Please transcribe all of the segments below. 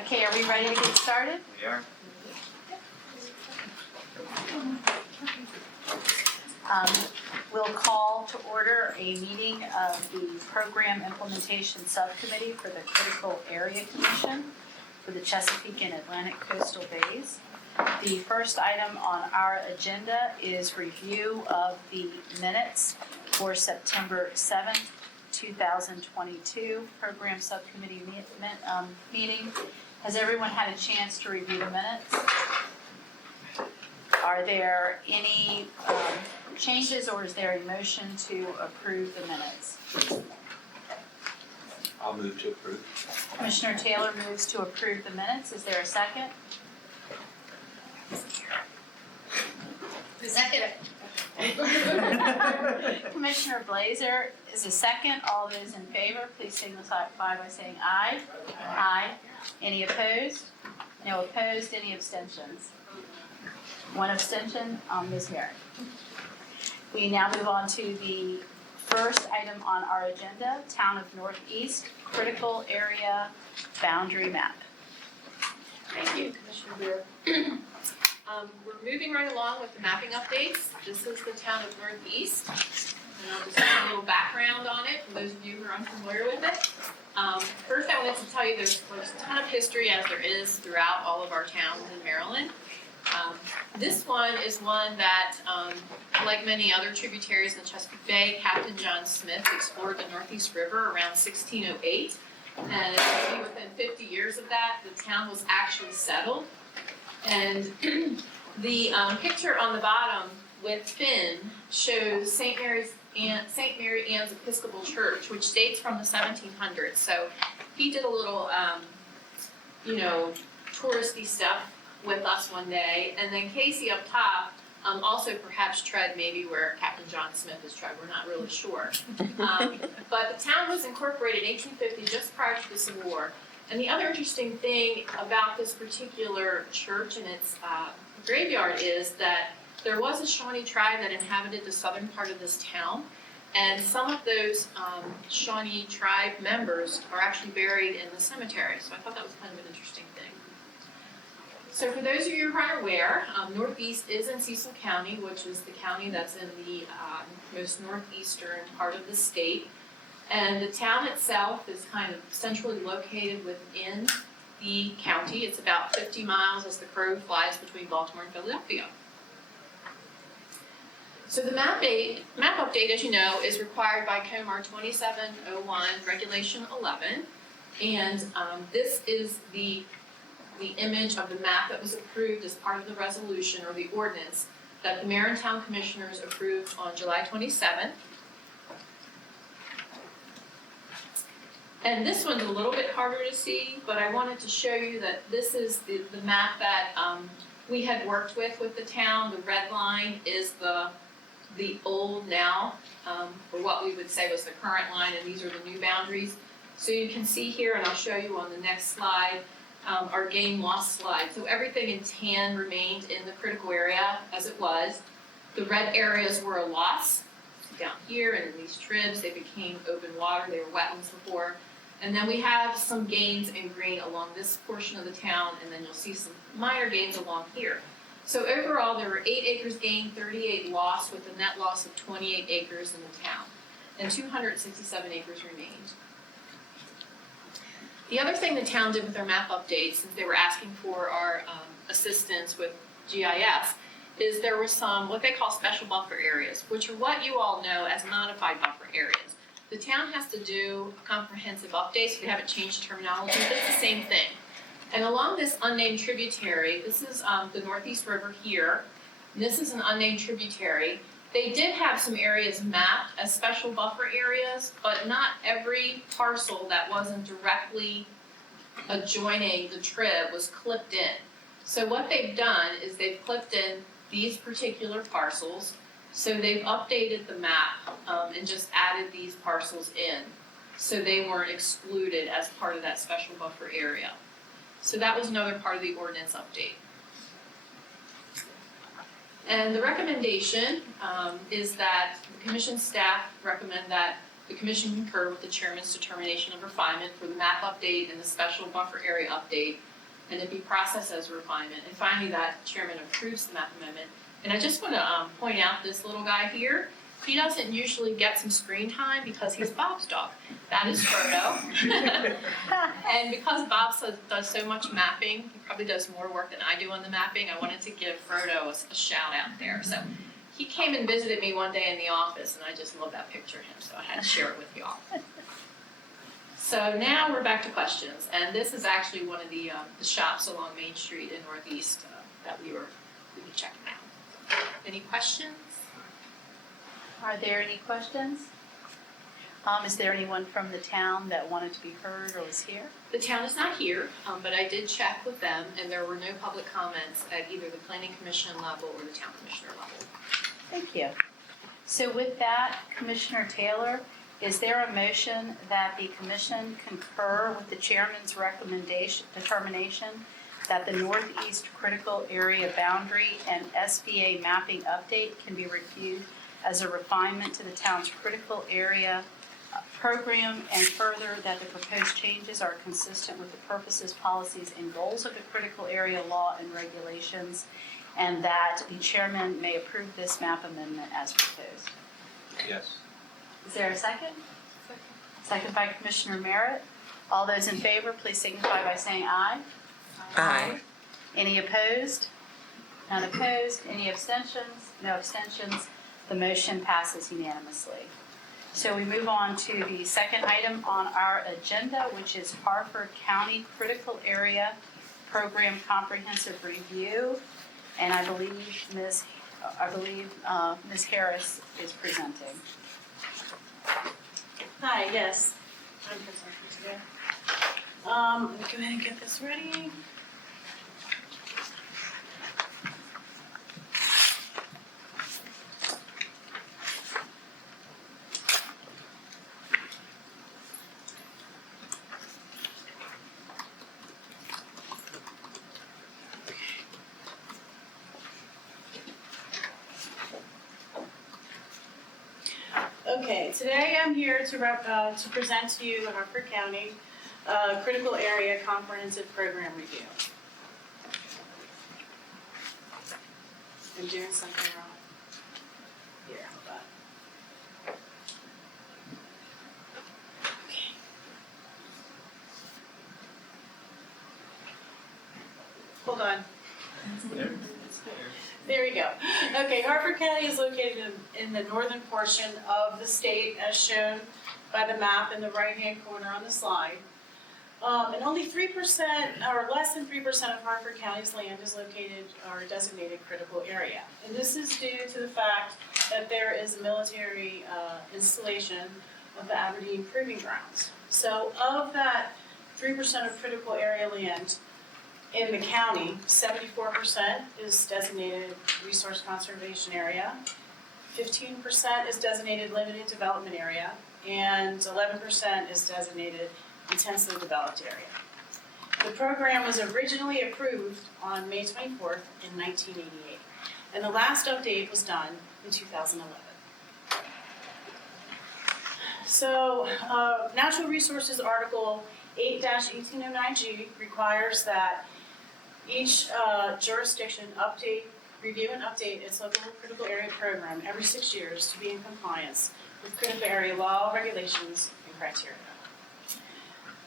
Okay, are we ready to get started? We are. We'll call to order a meeting of the Program Implementation Subcommittee for the Critical Area Commission for the Chesapeake and Atlantic Coastal Bays. The first item on our agenda is review of the minutes for September 7th, 2022 Program Subcommittee meeting. Has everyone had a chance to review the minutes? Are there any changes, or is there a motion to approve the minutes? I'll move to approve. Commissioner Taylor moves to approve the minutes. Is there a second? Second. Commissioner Blazer is a second. All those in favor, please signify by saying aye. Aye. Any opposed? No opposed. Any abstentions? One abstention, Ms. Herring. We now move on to the first item on our agenda, Town of Northeast Critical Area Boundary Map. Thank you, Commissioner Beer. We're moving right along with the mapping updates. This is the Town of Northeast. And I'll just give a little background on it for those of you who are unfamiliar with it. First, I wanted to tell you there's a ton of history, as there is throughout all of our towns in Maryland. This one is one that, like many other tributaries in the Chesapeake Bay, Captain John Smith explored the Northeast River around 1608. And within 50 years of that, the town was actually settled. And the picture on the bottom with Finn shows St. Mary Ann's Episcopal Church, which dates from the 1700s. So he did a little, touristy stuff with us one day. And then Casey up top also perhaps tread maybe where Captain John Smith has tread. We're not really sure. But the town was incorporated in 1850, just prior to the Civil War. And the other interesting thing about this particular church and its graveyard is that there was a Shawnee tribe that inhabited the southern part of this town. And some of those Shawnee tribe members are actually buried in the cemetery. So I thought that was kind of an interesting thing. So for those of you who aren't aware, Northeast is in Cecil County, which is the county that's in the most northeastern part of the state. And the town itself is kind of centrally located within the county. It's about 50 miles as the crow flies between Baltimore and Philadelphia. So the map update, as you know, is required by COMAR 2701, Regulation 11. And this is the image of the map that was approved as part of the resolution or the ordinance that the Mayor and Town Commissioners approved on July 27th. And this one's a little bit harder to see, but I wanted to show you that this is the map that we had worked with the town. The red line is the old now, or what we would say was the current line, and these are the new boundaries. So you can see here, and I'll show you on the next slide, our gain loss slide. So everything in tan remained in the critical area as it was. The red areas were a loss. Down here and in these tribs, they became open water. They were wetlands before. And then we have some gains in green along this portion of the town, and then you'll see some minor gains along here. So overall, there were 8 acres gained, 38 lost, with a net loss of 28 acres in the town, and 267 acres remained. The other thing the town did with their map updates, since they were asking for our assistance with GIS, is there were some what they call special buffer areas, which are what you all know as modified buffer areas. The town has to do a comprehensive update, so they haven't changed terminology, but it's the same thing. And along this unnamed tributary, this is the Northeast River here, and this is an unnamed tributary. They did have some areas mapped as special buffer areas, but not every parcel that wasn't directly adjoining the trib was clipped in. So what they've done is they've clipped in these particular parcels. So they've updated the map and just added these parcels in, so they weren't excluded as part of that special buffer area. So that was another part of the ordinance update. And the recommendation is that the commission staff recommend that The commission concurred with the chairman's determination of refinement for the map update and the special buffer area update, and it be processed as a refinement. And finally, that chairman approves the map amendment. And I just want to point out this little guy here. He doesn't usually get some screen time because he's Bob's dog. That is Frodo. And because Bob does so much mapping, he probably does more work than I do on the mapping, I wanted to give Frodo a shout out there. So he came and visited me one day in the office, and I just love that picture of him, so I had to share it with you all. So now we're back to questions, and this is actually one of the shops along Main Street in Northeast that we were checking out. Any questions? Are there any questions? Is there anyone from the town that wanted to be heard or was here? The town is not here, but I did check with them, and there were no public comments at either the planning commission level or the town commissioner level. Thank you. So with that, Commissioner Taylor, is there a motion that the commission concur with the chairman's determination that the northeast critical area boundary and SBA mapping update can be reviewed as a refinement to the town's critical area program, and further that the proposed changes are consistent with the purposes, policies, and goals of the critical area law and regulations, and that the chairman may approve this map amendment as proposed? Yes. Is there a second? Second by Commissioner Merritt. All those in favor, please signify by saying aye. Aye. Any opposed? None opposed. Any abstentions? No abstentions. The motion passes unanimously. So we move on to the second item on our agenda, which is Harford County Critical Area Program Comprehensive Review. And I believe Ms. Harris is presenting. Hi, yes. I'm presenting today. Let me go ahead and get this ready. Okay, today I'm here to present to you the Harford County Critical Area Comprehensive Program Review. I'm doing something wrong. Here, hold on. Okay. Hold on. There we go. Okay, Harford County is located in the northern portion of the state as shown by the map in the right-hand corner on the slide. And only 3% or less than 3% of Harford County's land is located or designated critical area. And this is due to the fact that there is a military installation of the Aberdeen Proving Grounds. So of that 3% of critical area land, in the county, 74% is designated resource conservation area, 15% is designated limited development area, and 11% is designated intensely developed area. The program was originally approved on May 24th in 1988, and the last update was done in 2011. So, Natural Resources Article 8-1809G requires that each jurisdiction review and update its local critical area program every 6 years to be in compliance with critical area law, regulations, and criteria.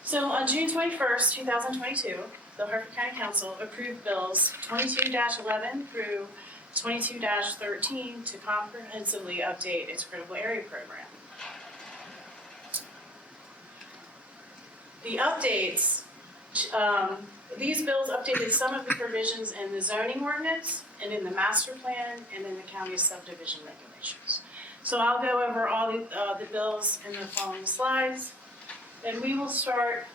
So on June 21st, 2022, the Harford County Council approved bills 22-11 through 22-13 to comprehensively update its critical area program. The updates, these bills updated some of the provisions in the zoning ordinance and in the master plan and in the county's subdivision regulations. So I'll go over all the bills in the following slides. And we will start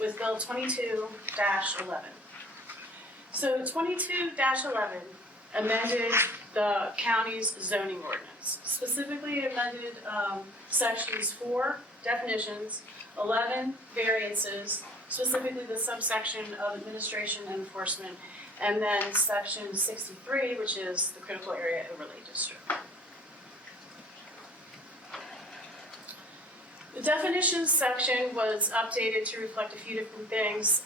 with Bill 22-11. So 22-11 amended the county's zoning ordinance. Specifically, it amended sections 4, definitions, 11, variances, specifically the subsection of administration and enforcement, and then section 63, which is the critical area overlay district. The definitions section was updated to reflect a few different things.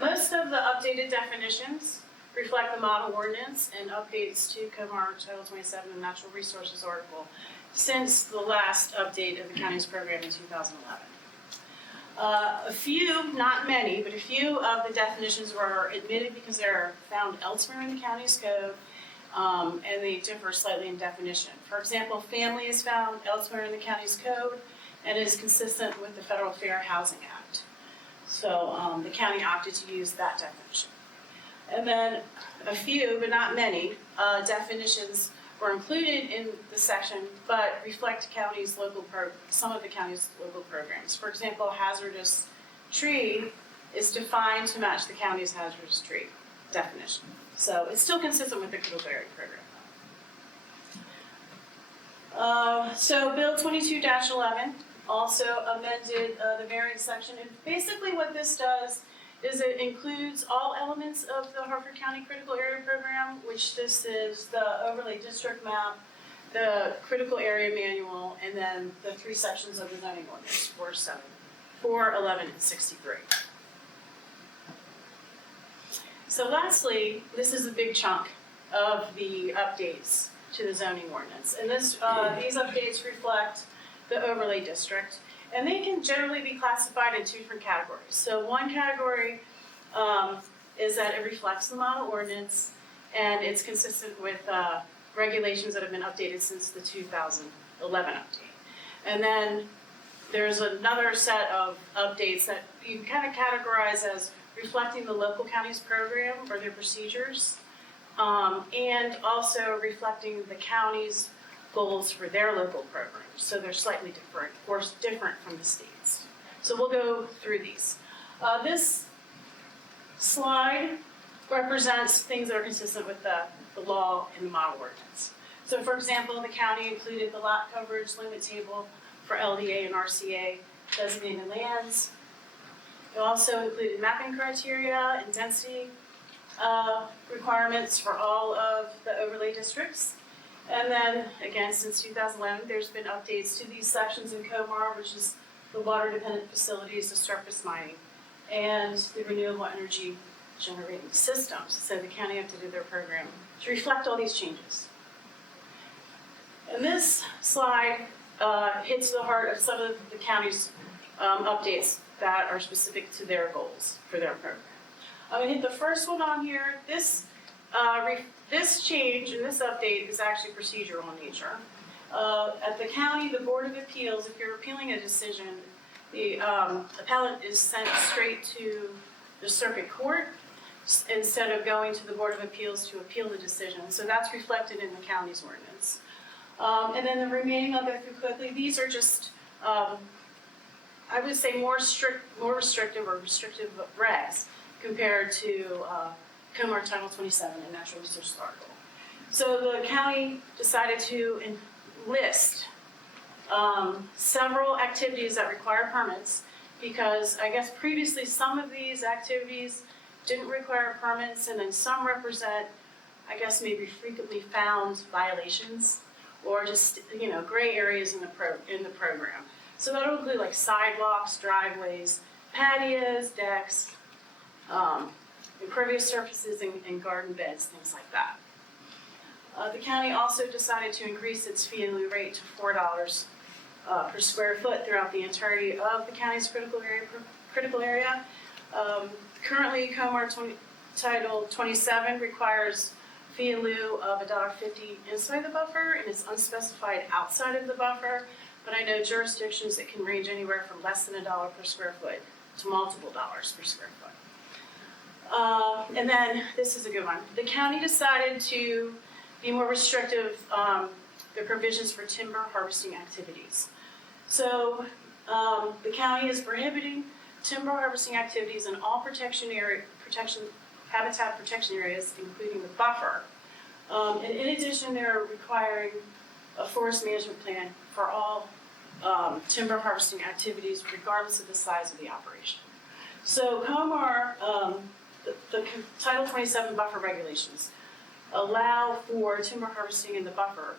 Most of the updated definitions reflect the model ordinance and updates to COMAR Title 27 and Natural Resources article since the last update of the county's program in 2011. A few, not many, but a few of the definitions were admitted because they're found elsewhere in the county's code, and they differ slightly in definition. For example, family is found elsewhere in the county's code and is consistent with the Federal Fair Housing Act. So the county opted to use that definition. And then a few, but not many, definitions were included in the section, but reflect some of the county's local programs. For example, hazardous tree is defined to match the county's hazardous tree definition. So it's still consistent with the critical area program. So Bill 22-11 also amended the variance section. And basically what this does is it includes all elements of the Harford County Critical Area Program, which this is the overlay district map, the critical area manual, and then the 3 sections of the zoning ordinance, 4, 11, and 63. So lastly, this is a big chunk of the updates to the zoning ordinance. And these updates reflect the overlay district. And they can generally be classified in 2 different categories. So one category is that it reflects the model ordinance and it's consistent with regulations that have been updated since the 2011 update. And then there's another set of updates that you can kind of categorize as reflecting the local county's program or their procedures, and also reflecting the county's goals for their local programs. So they're slightly different, or different from the state's. So we'll go through these. This slide represents things that are consistent with the law and the model ordinance. So for example, the county included the lot coverage limit table for LDA and RCA designated lands. It also included mapping criteria and density requirements for all of the overlay districts. And then, again, since 2011, there's been updates to these sections in COMAR, which is the water-dependent facilities, the surface mining, and the renewable energy generating systems. So the county updated their program to reflect all these changes. And this slide hits the heart of some of the county's updates that are specific to their goals for their program. I'm going to hit the first one on here. This change and this update is actually procedural in nature. At the county, the Board of Appeals, if you're appealing a decision, the appellant is sent straight to the circuit court instead of going to the Board of Appeals to appeal the decision. So that's reflected in the county's ordinance. And then the remaining, I'll go through quickly. These are just, I would say, more restrictive regs compared to COMAR Title 27 and Natural Resources article. So the county decided to list several activities that require permits because I guess previously some of these activities didn't require permits and then some represent, I guess, maybe frequently found violations or just, gray areas in the program. So that'll include like sidewalks, driveways, patios, decks, impervious surfaces and garden beds, things like that. The county also decided to increase its fee in lieu rate to $4 per square foot throughout the entirety of the county's critical area. Currently, COMAR Title 27 requires fee in lieu of $1.50 inside the buffer and is unspecified outside of the buffer. But I know jurisdictions that can range anywhere from less than $1 per square foot to multiple dollars per square foot. And then, this is a good one. The county decided to be more restrictive, their provisions for timber harvesting activities. So, the county is prohibiting timber harvesting activities in all habitat protection areas, including the buffer. And in addition, they're requiring a forest management plan for all timber harvesting activities, regardless of the size of the operation. So COMAR, the Title 27 buffer regulations allow for timber harvesting in the buffer,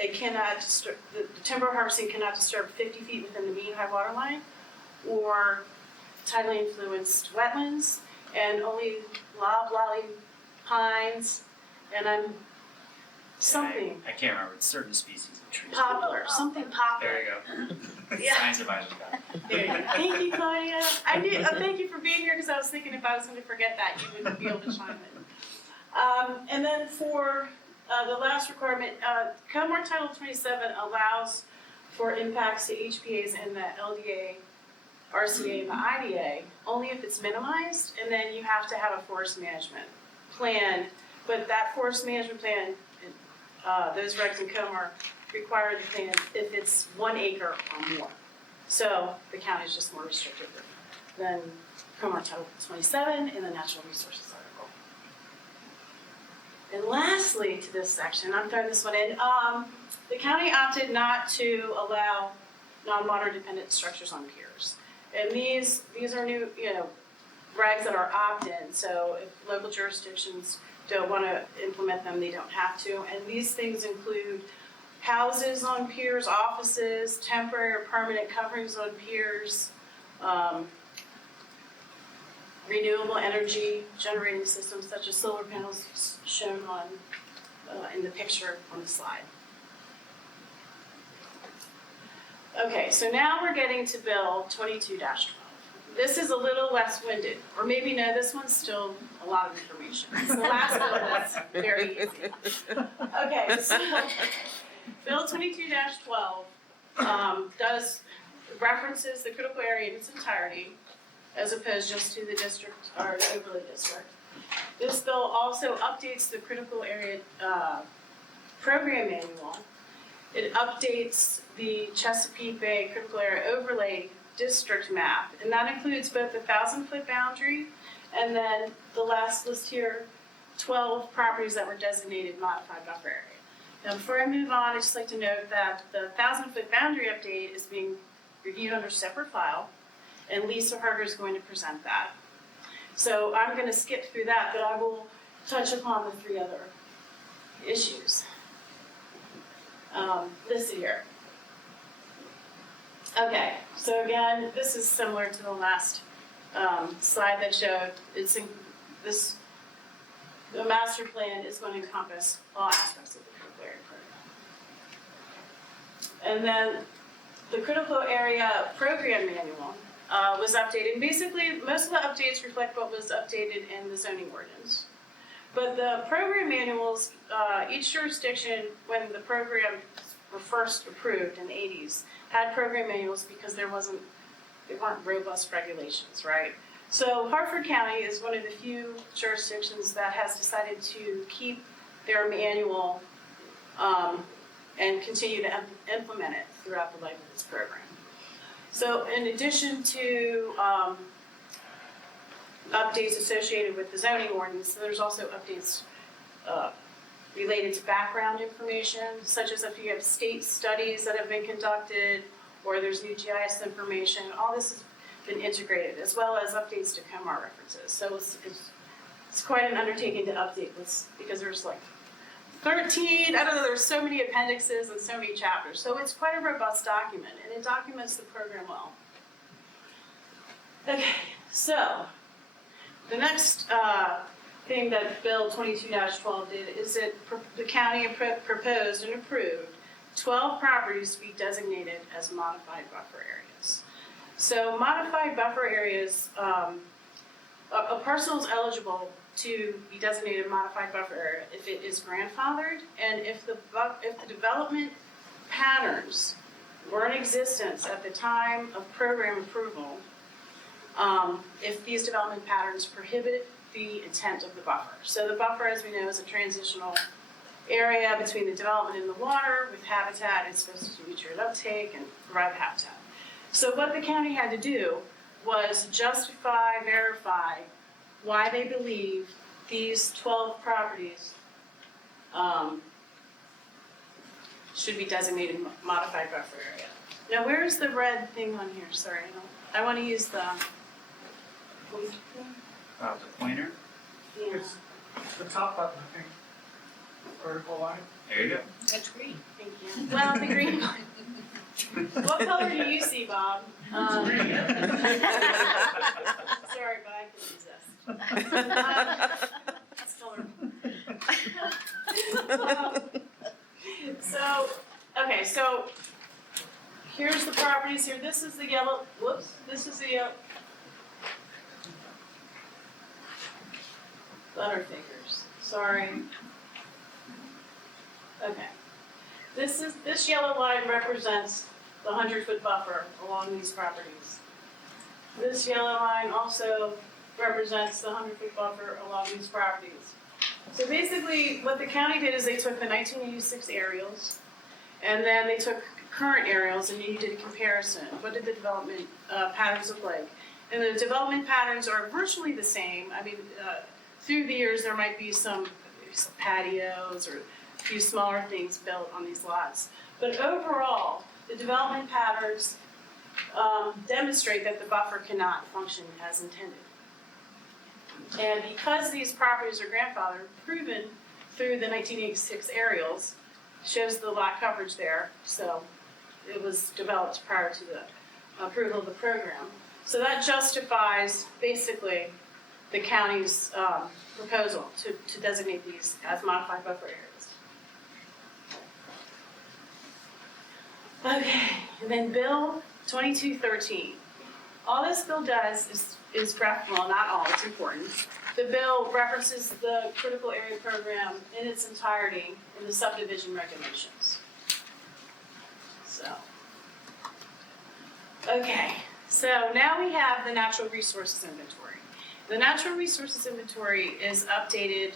it cannot disturb, the timber harvesting cannot disturb 50 feet within the mean high water line or tidally influenced wetlands, and only loblolly pines, and something I can't remember, it's certain species of trees. poplar, something poplar. There you go. Yeah. Signs of Island God. There you go. Thank you, Claudia. I knew, thank you for being here, because I was thinking if I was gonna forget that, you wouldn't be able to chime in. And then for the last requirement, Code Title 27 allows for impacts to HPAs in the LDA, RCA, and the IDA, only if it's minimized, and then you have to have a forest management plan. But that forest management plan, those regs in COMAR require the plan if it's 1 acre or more. So the county is just more restrictive than COMAR Title 27 in the Natural Resources article. And lastly, to this section, I'm throwing this one in, the county opted not to allow non-water dependent structures on piers. And these are new, regs that are opt-in, so if local jurisdictions don't want to implement them, they don't have to. And these things include houses on piers, offices, temporary or permanent coverings on piers, renewable energy generating systems such as solar panels shown on in the picture on the slide. Okay, so now we're getting to Bill 22-12. This is a little less winded, or maybe no, this one's still a lot of information. The last one was very easy. Okay, so Bill 22-12 does references the critical area in its entirety, as opposed just to the district or the overlay district. This bill also updates the critical area program manual. It updates the Chesapeake Bay critical area overlay district map, and that includes both the 1,000-foot boundary and then the last list here, 12 properties that were designated modified buffer area. Now, before I move on, I'd just like to note that the 1,000-foot boundary update is being reviewed under separate file, and Lisa Herger is going to present that. So I'm going to skip through that, but I will touch upon the 3 other issues listed here. Okay, so again, this is similar to the last slide that showed the master plan is going to encompass all aspects of the critical area program. And then the critical area program manual was updated. And basically, most of the updates reflect what was updated in the zoning ordinance. But the program manuals, each jurisdiction, when the programs were first approved in the 80s, had program manuals because there weren't robust regulations, right? So Hartford County is one of the few jurisdictions that has decided to keep their manual and continue to implement it throughout the life of its program. So in addition to updates associated with the zoning ordinance, there's also updates related to background information, such as if you have state studies that have been conducted, or there's new GIS information. All this has been integrated, as well as updates to COMAR references. So it's quite an undertaking to update this, because there's like 13, I don't know, there's so many appendixes and so many chapters. So it's quite a robust document, and it documents the program well. Okay, so the next thing that Bill 22-12 did is that the county proposed and approved 12 properties to be designated as modified buffer areas. So modified buffer areas, a parcel is eligible to be designated modified buffer area if it is grandfathered, and if the development patterns were in existence at the time of program approval, if these development patterns prohibit the intent of the buffer. So the buffer, as we know, is a transitional area between the development and the water with habitat. It's supposed to nutrient uptake and provide habitat. So what the county had to do was justify, verify why they believe these 12 properties should be designated modified buffer area. Now, where's the red thing on here? Sorry, I want to use the The pointer? yeah. The top button, I think. Vertical line? There you go. That's green. Thank you. Well, the green one. What color do you see, Bob? Sorry, but I can use this. That's colorful. So here's the properties here. This is the yellow, this is the yellow. Butterfingers, sorry. Okay. This yellow line represents the 100-foot buffer along these properties. This yellow line also represents the 100-foot buffer along these properties. So basically, what the county did is they took the 1986 aerials, and then they took current aerials, and you did a comparison. What did the development patterns look like? And the development patterns are virtually the same. I mean, through the years, there might be some patios or a few smaller things built on these lots. But overall, the development patterns demonstrate that the buffer cannot function as intended. And because these properties are grandfathered, proven through the 1986 aerials, shows the lot coverage there, so it was developed prior to the approval of the program. So that justifies basically the county's proposal to designate these as modified buffer areas. Okay, and then Bill 2213. All this bill does is well, not all, it's important. The bill references the critical area program in its entirety in the subdivision regulations. So now we have the natural resources inventory. The natural resources inventory is updated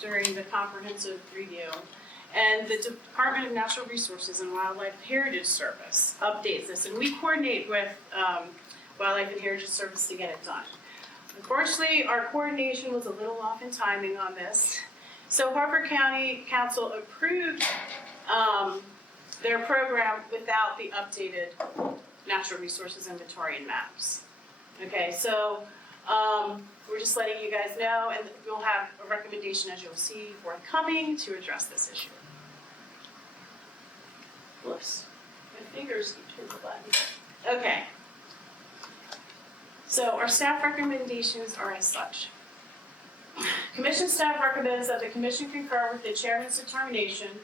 during the comprehensive review, and the Department of Natural Resources and Wildlife Heritage Service updates this, and we coordinate with Wildlife and Heritage Service to get it done. Unfortunately, our coordination was a little off in timing on this. So Harford County Council approved their program without the updated natural resources inventory and maps. Okay, so we're just letting you guys know, and we'll have a recommendation, as you'll see, forthcoming to address this issue. Whoops, my fingers keep hitting the button. Okay. So our staff recommendations are as such. Commission staff recommends that the commission concur with the chairman's determination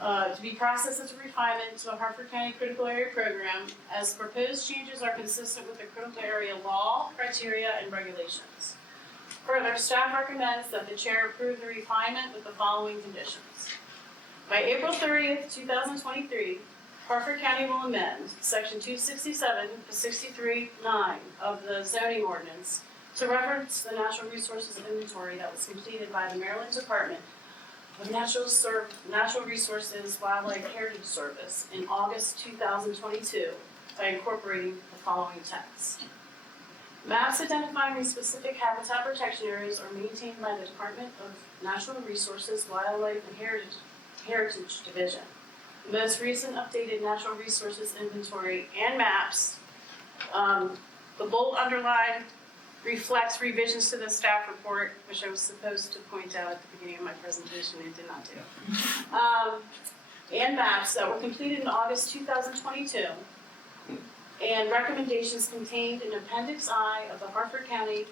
to be processed as a refinement to a Harford County Critical Area Program, as proposed changes are consistent with the critical area law, criteria, and regulations. Further, staff recommends that the chair approve the refinement with the following conditions. By April 30th, 2023, Harford County will amend Section 267 to 63-9 of the zoning ordinance to reference the natural resources inventory that was completed by the Maryland Department of Natural Resources Wildlife Heritage Service in August 2022 by incorporating the following text. Maps identifying the specific habitat protection areas are maintained by the Department of Natural Resources Wildlife and Heritage Division. The most recent updated natural resources inventory and maps, the bold underline reflects revisions to the staff report, which I was supposed to point out at the beginning of my presentation and did not do. And maps that were completed in August 2022, and recommendations contained in Appendix I of the Harford County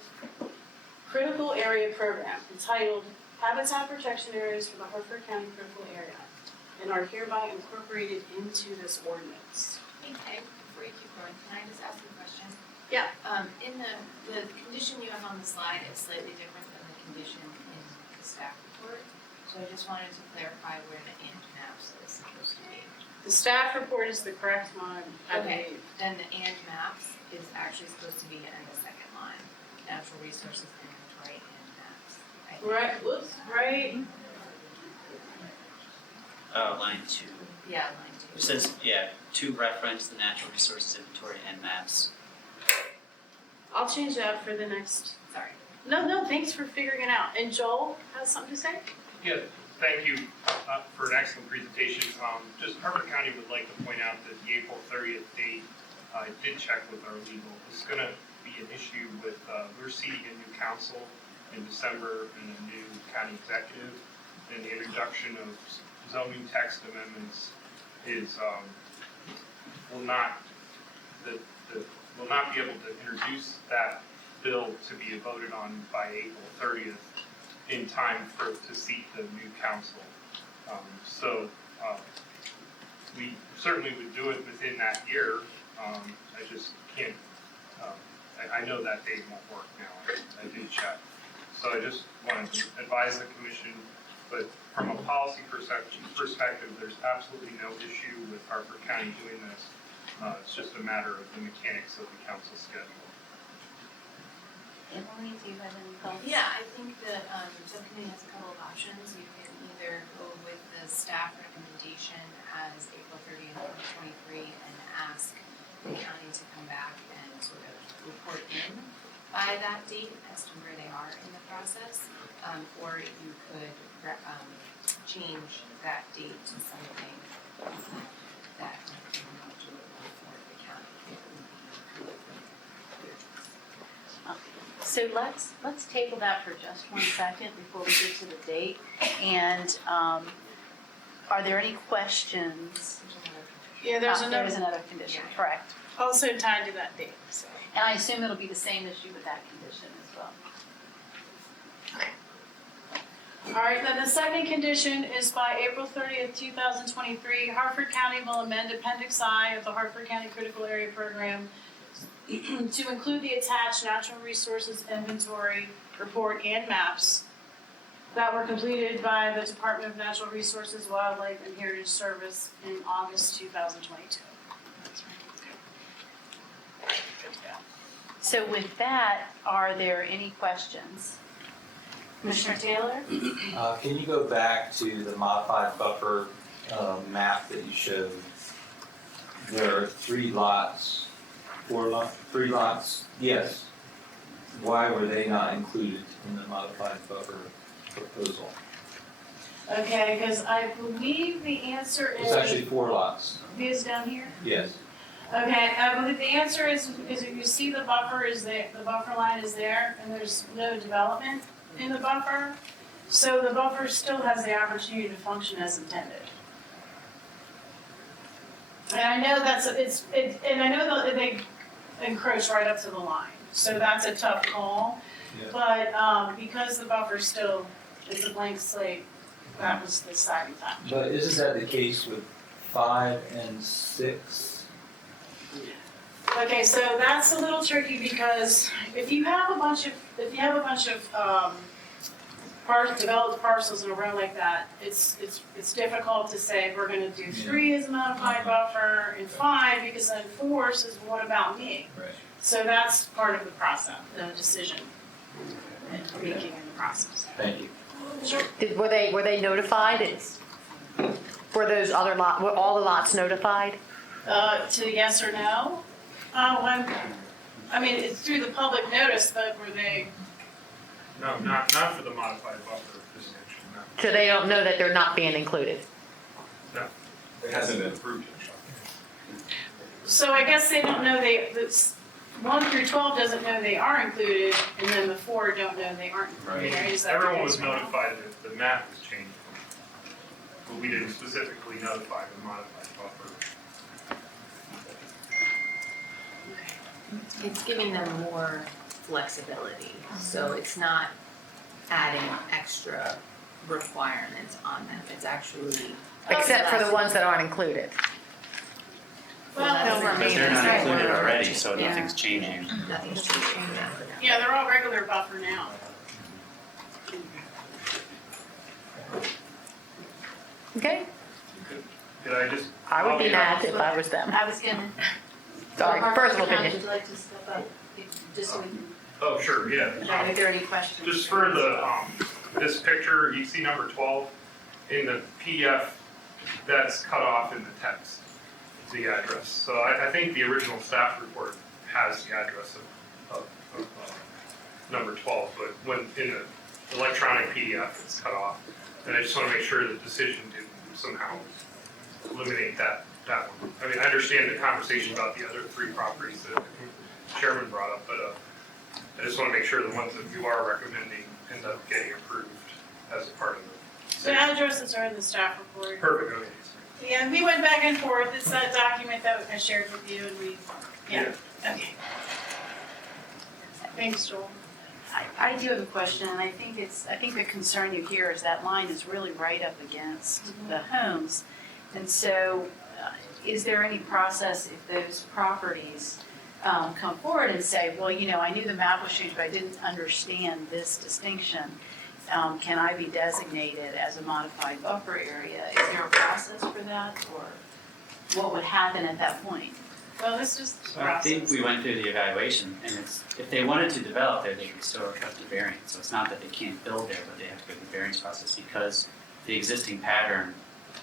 Critical Area Program, entitled Habitat Protection Areas for the Harford County Critical Area, and are hereby incorporated into this ordinance. Okay, before you keep going, can I just ask you a question? Yeah. In the condition you have on the slide is slightly different than the condition in the staff report. So I just wanted to clarify where the and maps is supposed to be. The staff report is the correct one, I Okay. believe. Then the and maps is actually supposed to be in the second line. Natural resources inventory and maps. Right, whoops, right. Line 2. Yeah, line It 2. says, to reference the natural resources inventory and maps. I'll change that for the next. Sorry. No, thanks for figuring it out. And Joel has something to say? Yeah, thank you for an excellent presentation. Just Harford County would like to point out that the April 30th date, I did check with our legal. This is going to be an issue with, we're seating a new council in December and a new county executive. and the introduction of zoning text amendments is, will not be able to introduce that bill to be voted on by April 30th in time to seat the new council. We certainly would do it within that year. I just can't, I know that date won't work now. I did check. So I just wanted to advise the commission, but from a policy perspective, there's absolutely no issue with Hartford County doing this. It's just a matter of the mechanics of the council schedule. Emily, do you have any thoughts? Yeah, I think the subcommittee has a couple of options. You can either go with the staff recommendation as April 30th, 2023 and ask the county to come back and sort of report in by that date as to where they are in the process. Or you could change that date to something that would be more doable for the county. It would be your choice. So let's table that for just 1 second before we get to the date. And are there any questions? Yeah, there's There is another condition, Yeah. correct. also tied to that date, so. And I assume it'll be the same issue with that condition as well. All right, then the second condition is by April 30th, 2023, Hartford County will amend Appendix I of the Hartford County Critical Area Program to include the attached natural resources inventory report and maps that were completed by the Department of Natural Resources, Wildlife, and Heritage Service in August 2022. Good to go. So with that, are there any questions? Commissioner Taylor? Can you go back to the modified buffer map that you showed? There are 3 lots, 3 lots, yes. Why were they not included in the modified buffer proposal? Okay, because I believe the answer It's actually 4 lots, is down here. yes. Okay, I believe the answer is if you see the buffer is there, the buffer line is there, and there's no development in the buffer, so the buffer still has the opportunity to function as intended. And I know and I know that they encroach right up to the line, so that's a tough call. Yeah. But because the buffer still is a blank slate, that was the deciding factor. But isn't that the case with 5 and 6? Okay, so that's a little tricky because if you have a bunch of developed parcels in a row like that, it's difficult to say we're going to do 3 as a modified buffer and 5 because then 4 says what about me? Right. So that's part of the process, the decision and making in the process. Thank you. Sure. Were they notified? Were those other were all the lots notified? To yes or no? I mean, it's through the public notice, but were they? No, not for the modified buffer extension, no. So they don't know that they're not being included? It hasn't been approved yet. So I guess they don't know that's 1 through 12 doesn't know they are included, and then the 4 don't know they aren't included. Right? Is that the Everyone case was right now? notified that the map was changing, but we didn't specifically notify the modified buffer. It's giving them more flexibility, so it's not adding extra requirements on them, it's actually. Except for the ones that aren't included? Well, that's But right. they're not That's right. included already, so Yeah. nothing's changing. Nothing's changing for them. Yeah, they're all regular buffer now. Okay, Did I just? I would be Oh, yeah. mad if I was them. I was gonna. Sorry, personal opinion. Would you like to step up, just so we can, Oh, sure, yeah. are there any questions? Just for the, this picture, you see number 12 in the PDF, that's cut off in the text, the address. So I think the original staff report has the address of number 12, but when in the electronic PDF, it's cut off. And I just want to make sure the decision didn't somehow eliminate that one. I mean, I understand the conversation about the other 3 properties that the chairman brought up, but I just want to make sure the ones that you are recommending end up getting approved as a part of The addresses are in the staff report. Perfect, okay. Yeah, we went back and forth, it's that document that I shared with you and we, yeah, okay. Thanks, Joel. I do have a question, and I think the concern you hear is that line is really right up against the homes. And so, is there any process if those properties come forward and say, well, you know, I knew the map was changed, but I didn't understand this distinction. Can I be designated as a modified buffer area? Is there a process for that, or what would happen at that point? Well, this is the So I think process. we went through the evaluation, and it's, if they wanted to develop there, they could still request a variance. So it's not that they can't build there, but they have to go through the variance process because the existing pattern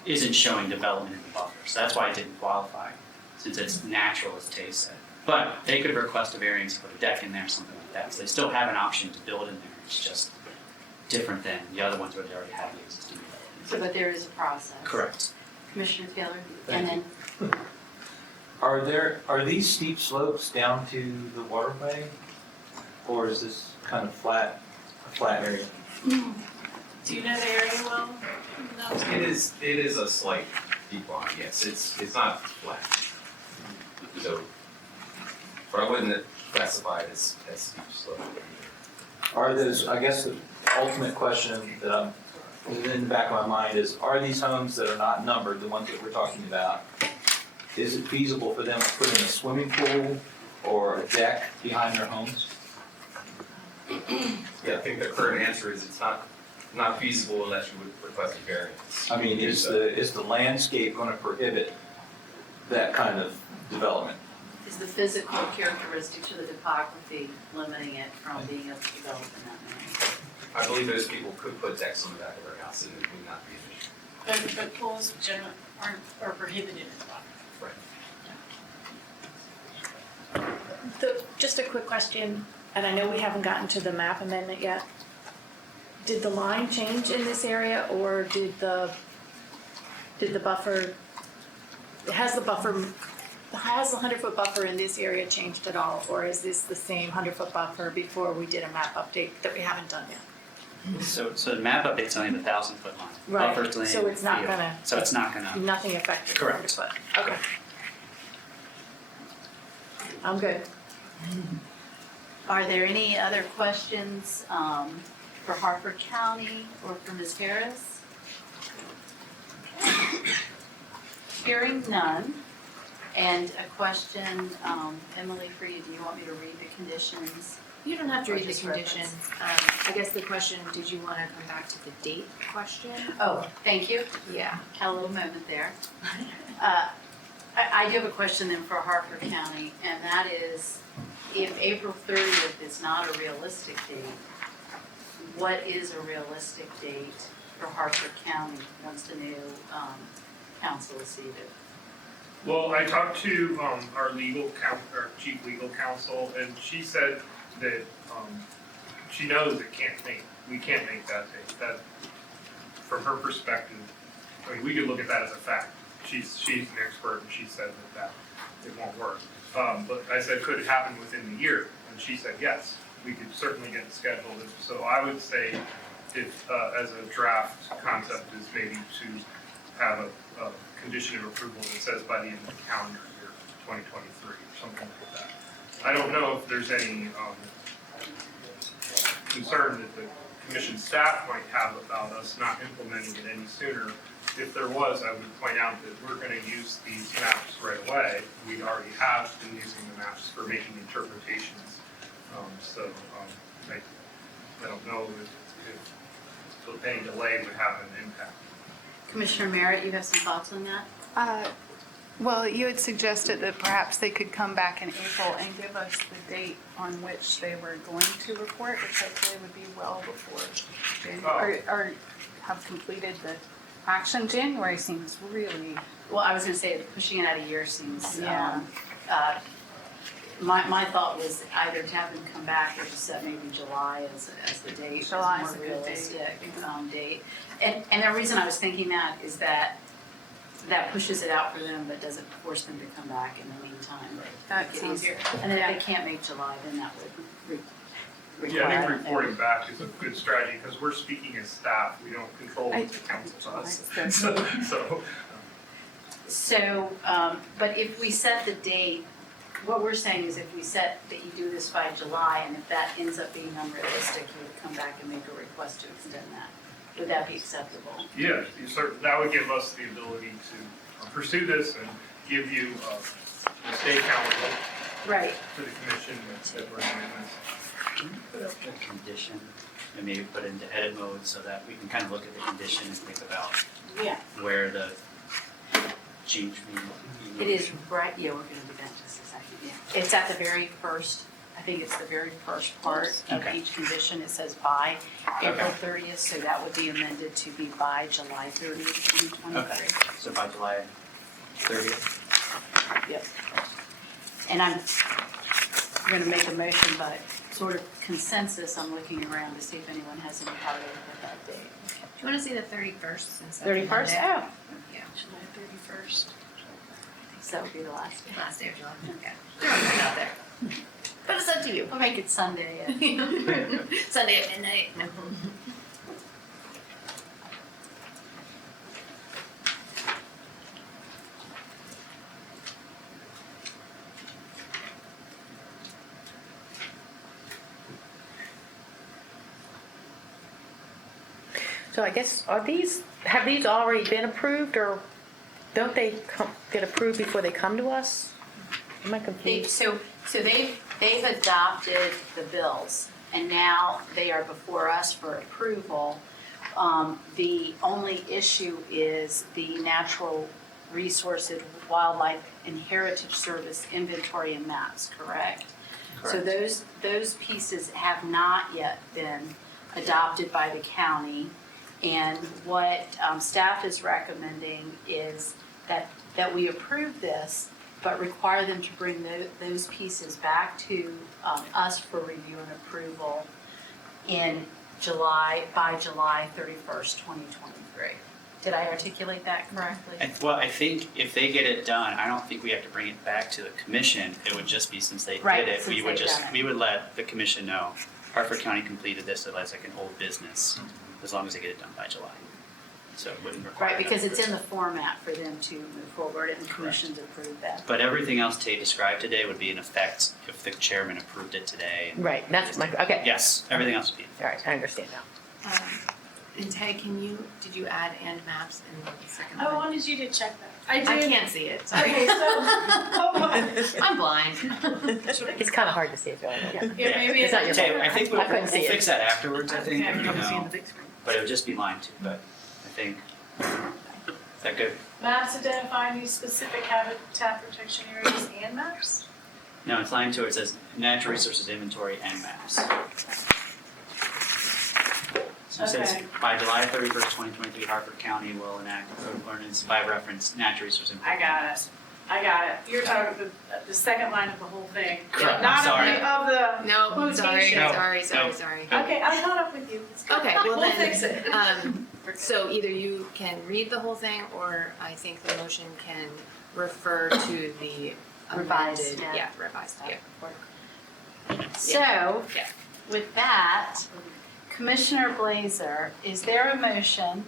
isn't showing development in the buffer. So that's why it didn't qualify, since it's natural, as Tay said. But they could request a variance, put a deck in there, something like that. So they still have an option to build in there. It's just different than the other ones where they already have the existing development. So, but there is a process. Correct. Commissioner Taylor? Thank And then, Are these steep slopes down to the waterway? Or is this kind of a flat area? Do you know the area well? No. It is a slight decline, yes, it's not flat. So, but I wouldn't classify it as steep slope. Are those, I guess the ultimate question that is in the back of my mind is, are these homes that are not numbered, the ones that we're talking about, is it feasible for them to put in a swimming pool or a deck behind their homes? Yeah, I think the current answer is it's not feasible unless you would request a variance. I mean, is the landscape gonna prohibit that kind of development? is the physical characteristics or the topography limiting it from being able to develop in that manner? I believe those people could put decks on the back of their house and it would not be an issue. But pools generally are prohibited in the buffer. Right. Just a quick question, and I know we haven't gotten to the map amendment yet. Did the line change in this area, or did the buffer, has the 100-foot buffer in this area changed at all, or is this the same 100-foot buffer before we did a map update that we haven't done yet? So the map update's only the 1,000-foot line. Right, Buffer's only so it's not the- gonna- So it's not gonna. Nothing affected the Correct. 100-foot? Okay. I'm good. Are there any other questions for Harford County or for Ms. Harris? Hearing none, and a question, Emily, for you, do you want me to read the conditions? You don't have to Or read the just conditions. I guess the question, did you wanna come back to the date question? Oh, thank you. Yeah. Had a little moment there. I do have a question then for Harford County, and that is, if April 30th is not a realistic date, what is a realistic date for Harford County once the new council is seated? Well, I talked to our our chief legal counsel, and she said that she knows we can't make that date. That, from her perspective, I mean, we could look at that as a fact. She's an expert, and she said that it won't work. But I said, could it happen within the year? And she said, yes, we could certainly get it scheduled. So I would say, if as a draft concept is maybe to have a condition of approval that says by the end of the calendar year 2023 or something like that. I don't know if there's any concern that the commission staff might have about us not implementing it any sooner. If there was, I would point out that we're going to use these maps right away. We already have been using the maps for making interpretations. I don't know if any delay would have an impact. Commissioner Merritt, you have some thoughts on that? Well, you had suggested that perhaps they could come back in April and give us the date on which they were going to report, which hopefully would be well before January, or have completed the action. January seems really, Well, I was gonna say, pushing it out a year seems, Yeah. my thought was either to have them come back or just set maybe July as the date, as a July more is a good date. realistic date. And the reason I was thinking that is that pushes it out for them, but doesn't force them to come back in the meantime, but that make it sounds, easier. And then if they can't make July, then that would Yeah, I require think that. reporting back is a good strategy, because we're speaking as staff, we don't control what the council does. So, So, but if we set the date, what we're saying is if we set that you do this by July, and if that ends up being unrealistic, you would come back and make a request to extend that. Would that be acceptable? yeah, that would give us the ability to pursue this and give you, the state council Right. to the commission that recommend this. Can you put up the condition and maybe put it into edit mode so that we can kind of look at the condition and think about Yeah. where the change means? It is right, yeah, we're gonna do that in just a second, yeah. It's at the very first, I think it's the very first part of Okay. each condition, it says by April Okay. 30th, so that would be amended to be by July 30th, 2023. Okay, so by July 30th? Yep. And I'm gonna make a motion, but sort of consensus, I'm looking around to see if anyone has any problem with that date. Do you wanna say the 31st since that's 31st? Monday? Oh, Yeah, July 31st. So that would be the last day. last day of July, okay. Throwing that out there. But it's up to you. We'll make it Sunday. Sunday at midnight. So I guess, have these already been approved, or don't they get approved before they come to us? Am I confused? So they've adopted the bills, and now they are before us for approval. The only issue is the Natural Resources Wildlife and Heritage Service inventory and maps, correct? So those pieces have not yet been adopted by the county. And what staff is recommending is that we approve this, but require them to bring those pieces back to us for review and approval by July 31st, 2023. Did I articulate that correctly? Well, I think if they get it done, I don't think we have to bring it back to the commission. It would just be since they Right, did it, since we would they've done it. we would let the commission know. Hartford County completed this, so that's like an old business, as long as they get it done by July. So it wouldn't require. Right, because them it's to- in the format for them to move forward, and the commission's approved that. But everything else Tay described today would be in effect if the chairman approved it today. and- Right, that's my, okay. Yes, everything else would be. All right, I understand now. And Tay, did you add and maps in the second I line? wanted you to check that. I I did. can't see it, sorry. Okay, so, hold on. I'm blind. It's kind of hard to see if you're on it. Yeah, maybe It's not your Tay, fault. I think I we'll couldn't see it. fix that afterwards, I think, Okay. you know, but it would just be line 2, but I think, is that good? Maps identifying these specific habitat protection areas and maps? No, it's line 2, it says natural resources inventory and maps. So it says, Okay. by July 31st, 2023, Hartford County will enact an ordinance by reference natural resource inventory. I got it. You're talking the second line of the whole thing. Correct, Not I'm sorry. of the, No, Quotation. sorry. No. okay, I'm caught up with you. It's good. Okay, well We'll fix then, it. so either you can read the whole thing, or I think the motion can refer to the Revised, amended, yeah. yeah, revised, yeah. So, Yeah. with that, Commissioner Blazer, is there a motion,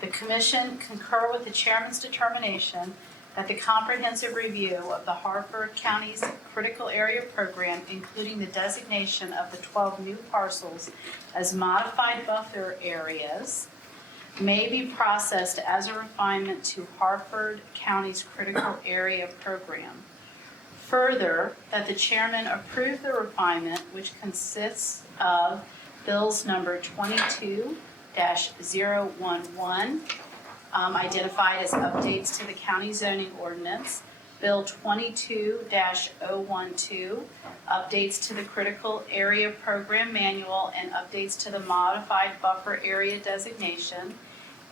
the commission concur with the chairman's determination that the comprehensive review of the Hartford County's critical area program, including the designation of the 12 new parcels as modified buffer areas, may be processed as a refinement to Hartford County's critical area program. Further, that the chairman approve the refinement, which consists of bills number 22-011, identified as updates to the county zoning ordinance, Bill 22-012, updates to the critical area program manual and updates to the modified buffer area designation,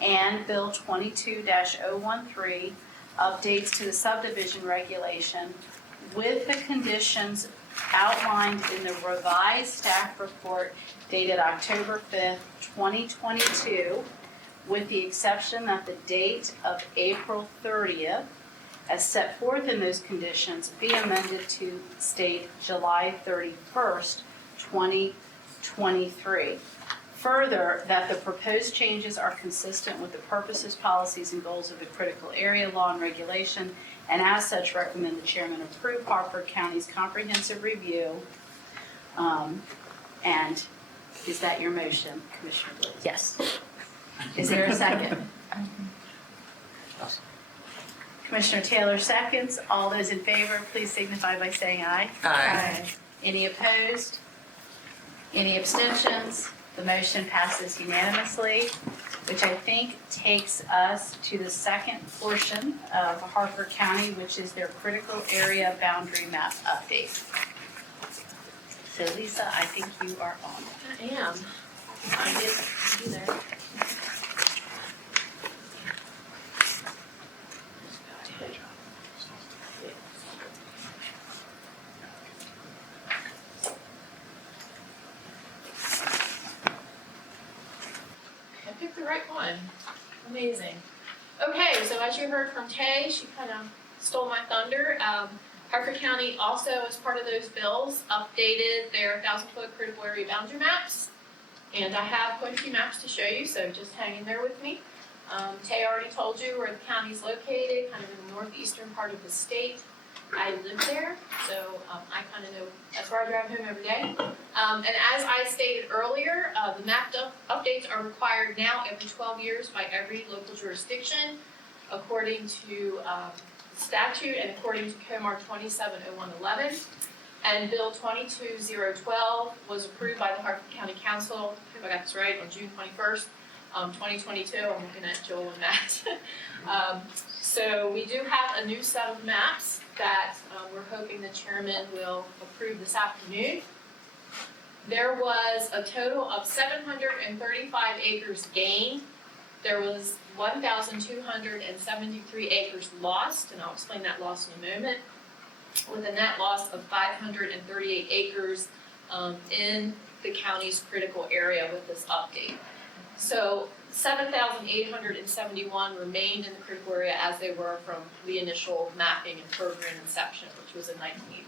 and Bill 22-013, updates to the subdivision regulation with the conditions outlined in the revised staff report dated October 5th, 2022, with the exception that the date of April 30th, as set forth in those conditions, be amended to state July 31st, 23. Further, that the proposed changes are consistent with the purposes, policies, and goals of the critical area law and regulation, and as such recommend the chairman approve Harford County's comprehensive review. And is that your motion, Commissioner Blue? Yes. Is there a second? Commissioner Taylor seconds. All those in favor, please signify by saying aye. Aye. Any opposed? Any abstentions? The motion passes unanimously, which I think takes us to the second portion of Harford County, which is their critical area boundary map update. So Lisa, I think you are on. I am. I did be there. I picked the right one. Amazing. Okay, so as you heard from Tay, she kind of stole my thunder. Harford County also, as part of those bills, updated their 1,000-foot critical area boundary maps. And I have quite a few maps to show you, so just hang in there with me. Tay already told you where the county's located, kind of in the northeastern part of the state. I live there, so I kind of know, that's where I drive home every day. And as I stated earlier, the map updates are required now every 12 years by every local jurisdiction, according to statute and according to COMAR 270111. And Bill 22012 was approved by the Harford County Council, if I got this right, on June 21st, 2022. I'm looking at Joel and Matt. So we do have a new set of maps that we're hoping the chairman will approve this afternoon. There was a total of 735 acres gained. There was 1,273 acres lost, and I'll explain that loss in a moment, with a net loss of 538 acres in the county's critical area with this update. So 7,871 remained in the critical area as they were from the initial mapping and program inception, which was in 1989.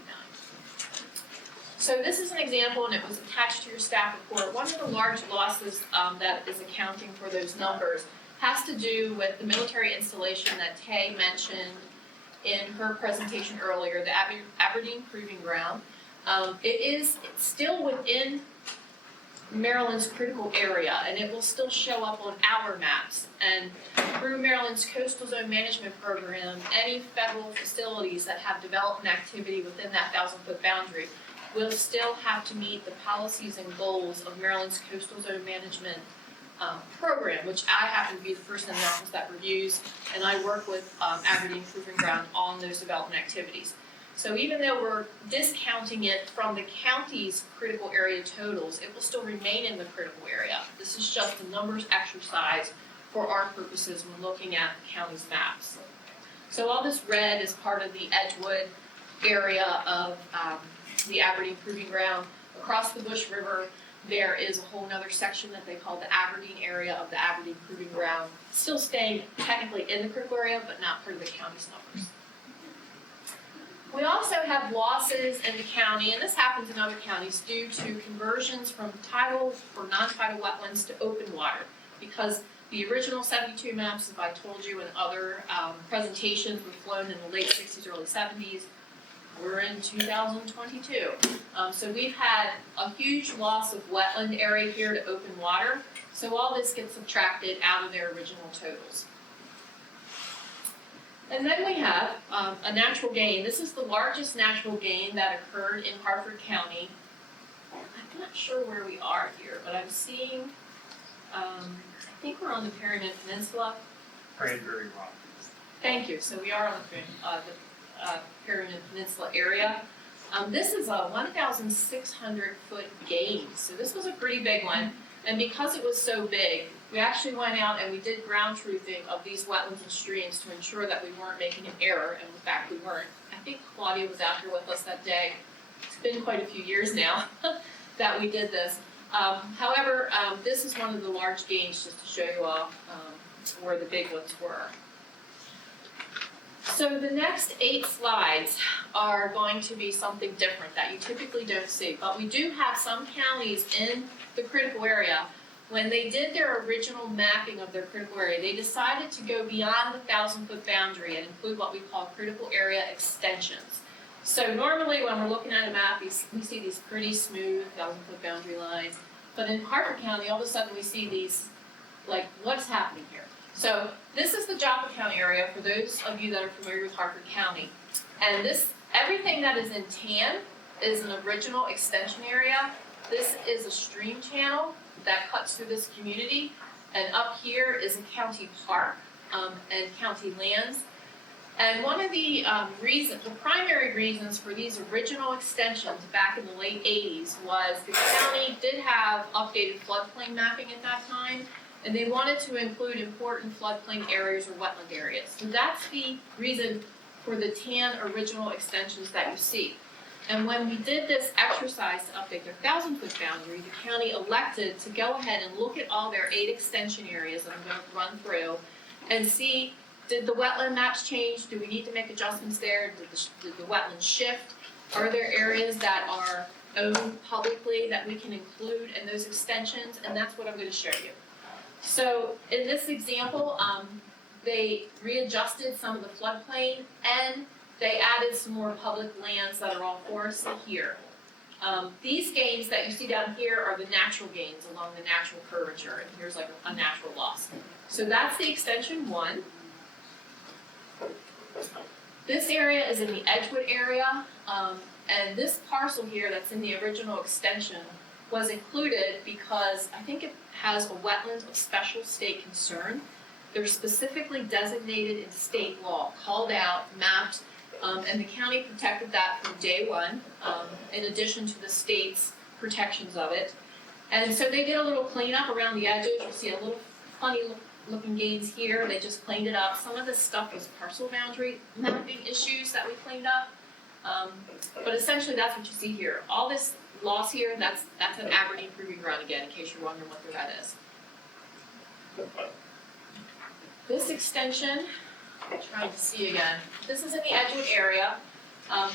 So this is an example, and it was attached to your staff report. One of the large losses that is accounting for those numbers has to do with the military installation that Tay mentioned in her presentation earlier, the Aberdeen Proving Ground. It is still within Maryland's critical area, and it will still show up on our maps. And through Maryland's Coastal Zone Management Program, any federal facilities that have development activity within that 1,000-foot boundary will still have to meet the policies and goals of Maryland's Coastal Zone Management Program, which I happen to be the person in the office that reviews, and I work with Aberdeen Proving Ground on those development activities. So even though we're discounting it from the county's critical area totals, it will still remain in the critical area. This is just a numbers exercise for our purposes when looking at the county's maps. So all this red is part of the Edgewood area of the Aberdeen Proving Ground. Across the Bush River, there is a whole other section that they call the Aberdeen area of the Aberdeen Proving Ground, still staying technically in the critical area, but not part of the county's numbers. We also have losses in the county, and this happens in other counties, due to conversions from tidal or non-tidal wetlands to open water. Because the original 72 maps, as I told you in other presentations, were flown in the late 60s, early 70s. We're in 2022. So we've had a huge loss of wetland area here to open water. So all this gets subtracted out of their original totals. And then we have a natural gain. This is the largest natural gain that occurred in Harford County. I'm not sure where we are here, but I'm seeing, I think we're on the Perryman Peninsula. Cranberry Rock. Thank you. So we are on the Perryman Peninsula area. This is a 1,600 foot gain. So this was a pretty big one. And because it was so big, we actually went out and we did ground truthing of these wetlands and streams to ensure that we weren't making an error, and in fact we weren't. I think Claudia was out here with us that day. It's been quite a few years now that we did this. However, this is one of the large gains, just to show you all where the big ones were. So the next 8 slides are going to be something different that you typically don't see, but we do have some counties in the critical area. When they did their original mapping of their critical area, they decided to go beyond the 1,000-foot boundary and include what we call critical area extensions. So normally when we're looking at a map, we see these pretty smooth 1,000-foot boundary lines, but in Harford County, all of a sudden we see these, like, what's happening here? So this is the Joppa County area for those of you that are familiar with Harford County. And this, everything that is in tan is an original extension area. This is a stream channel that cuts through this community. And up here is a county park and county lands. And one of the the primary reasons for these original extensions back in the late 80s was the county did have updated floodplain mapping at that time, and they wanted to include important floodplain areas or wetland areas. So that's the reason for the tan original extensions that you see. And when we did this exercise to update their 1,000-foot boundary, the county elected to go ahead and look at all their 8 extension areas that I'm going to run through and see, did the wetland maps change? Do we need to make adjustments there? Did the wetlands shift? Are there areas that are owned publicly that we can include in those extensions? And that's what I'm going to show you. So in this example, they readjusted some of the floodplain and they added some more public lands that are all forested here. These gains that you see down here are the natural gains along the natural curvature, and here's like a natural loss. So that's the extension 1. This area is in the Edgewood area, and this parcel here that's in the original extension was included because I think it has a wetland of special state concern. They're specifically designated in state law, called out, mapped, and the county protected that from day one, in addition to the state's protections of it. And so they did a little cleanup around the edges. You see a little funny looking gains here. They just cleaned it up. Some of this stuff was parcel boundary mapping issues that we cleaned up. But essentially that's what you see here. All this loss here, that's an Aberdeen Proving Ground again, in case you're wondering what the red is. This extension, I'm trying to see again. This is in the Edgewood area.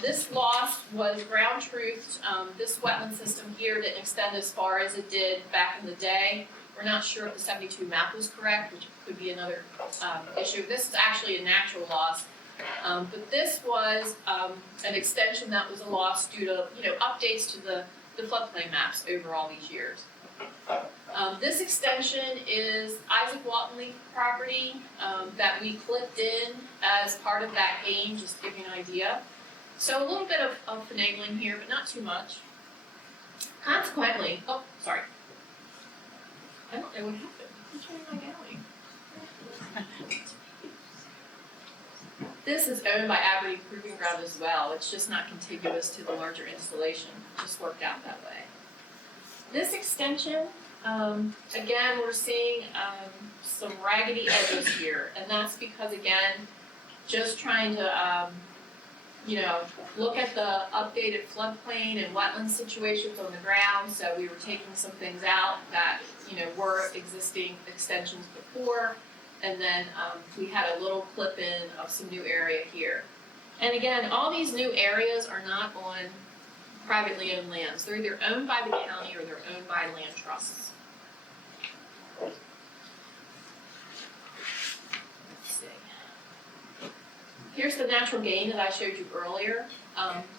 This loss was ground truthed. This wetland system here didn't extend as far as it did back in the day. We're not sure if the 72 map was correct, which could be another issue. This is actually a natural loss. But this was an extension that was a loss due to updates to the floodplain maps over all these years. This extension is Isaac Walton property that we clipped in as part of that gain, just to give you an idea. So a little bit of finagling here, but not too much. Consequently, oh, sorry. I don't know what happened. Which way am I going? This is owned by Aberdeen Proving Ground as well. It's just not contiguous to the larger installation. It just worked out that way. This extension, again, we're seeing some raggedy edges here, and that's because, again, just trying to, look at the updated floodplain and wetland situations on the ground. So we were taking some things out that, were existing extensions before, and then we had a little clip in of some new area here. And again, all these new areas are not on privately owned lands. They're either owned by the county or they're owned by land trusts. Let's see. Here's the natural gain that I showed you earlier.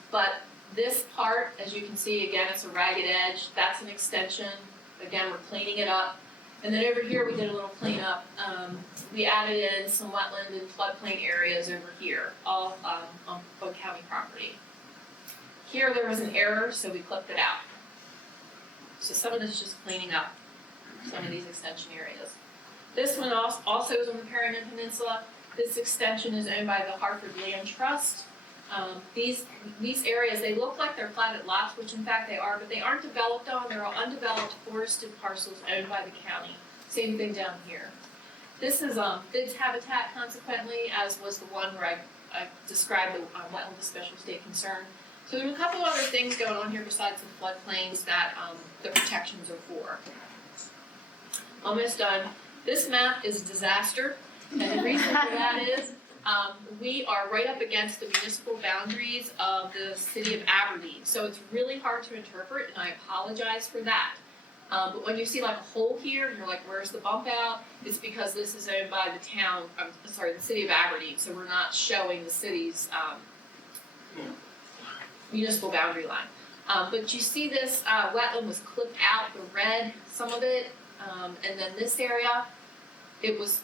But this part, as you can see, again, it's a ragged edge. That's an extension. Again, we're cleaning it up. And then over here, we did a little cleanup. We added in some wetland and floodplain areas over here, all on Bug County property. Here there was an error, so we clipped it out. So some of this is just cleaning up some of these extension areas. This one also is on the Perryman Peninsula. This extension is owned by the Hartford Land Trust. These areas, they look like they're platted lots, which in fact they are, but they aren't developed on. They're all undeveloped forested parcels owned by the county. Same thing down here. This is FIDS habitat, consequently, as was the one where I described the wetland of special state concern. So there's a couple other things going on here besides the floodplains that the protections are for. Almost done. This map is a disaster, and the reason for that is We are right up against the municipal boundaries of the city of Aberdeen, so it's really hard to interpret, and I apologize for that. But when you see like a hole here, and you're like, where's the bump out? It's because this is owned by the city of Aberdeen, so we're not showing the city's, municipal boundary line. But you see this, wetland was clipped out, the red, some of it, and then this area, it was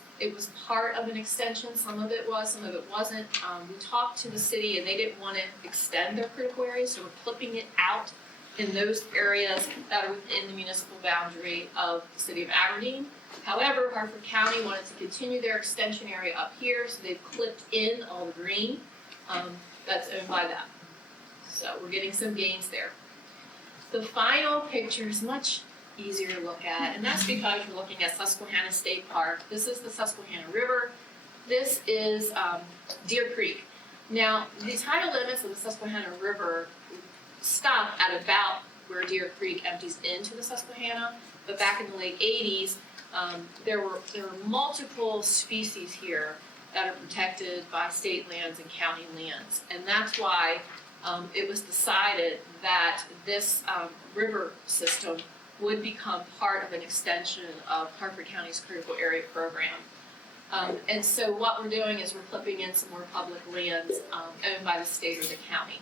part of an extension, some of it was, some of it wasn't. We talked to the city and they didn't want to extend their critical areas, so we're clipping it out in those areas that are within the municipal boundary of the city of Aberdeen. However, Hartford County wanted to continue their extension area up here, so they've clipped in all the green, that's owned by them. So we're getting some gains there. The final picture is much easier to look at, and that's because we're looking at Susquehanna State Park. This is the Susquehanna River. This is Deer Creek. Now, the tidal limits of the Susquehanna River stop at about where Deer Creek empties into the Susquehanna, but back in the late 80s, there were multiple species here that are protected by state lands and county lands, and that's why it was decided that this river system would become part of an extension of Hartford County's critical area program. And so what we're doing is we're clipping in some more public lands owned by the state or the county.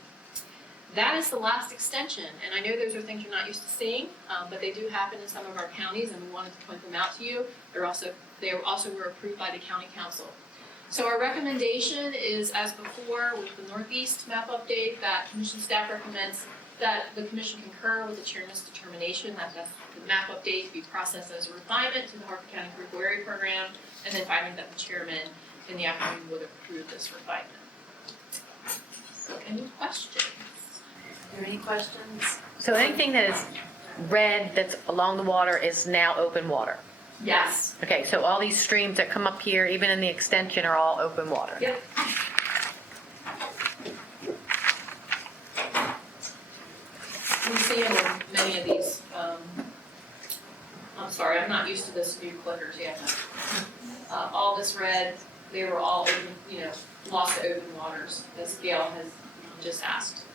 That is the last extension, and I know those are things you're not used to seeing, but they do happen in some of our counties, and we wanted to point them out to you. They also were approved by the county council. So our recommendation is, as before, with the Northeast map update, that commission staff recommends that the commission concur with the chairman's determination that the map update be processed as a refinement to the Hartford County Critical Area Program, and then finally that the chairman in the afternoon would approve this refinement. So any questions? Are there any questions? So anything that is red that's along the water is now open water? Yes. Okay, so all these streams that come up here, even in the extension, are all open water? Yep. We see them in many of these, I'm sorry, I'm not used to this new clickers yet. All this red, they were all open, lost to open waters, as Gail has just asked.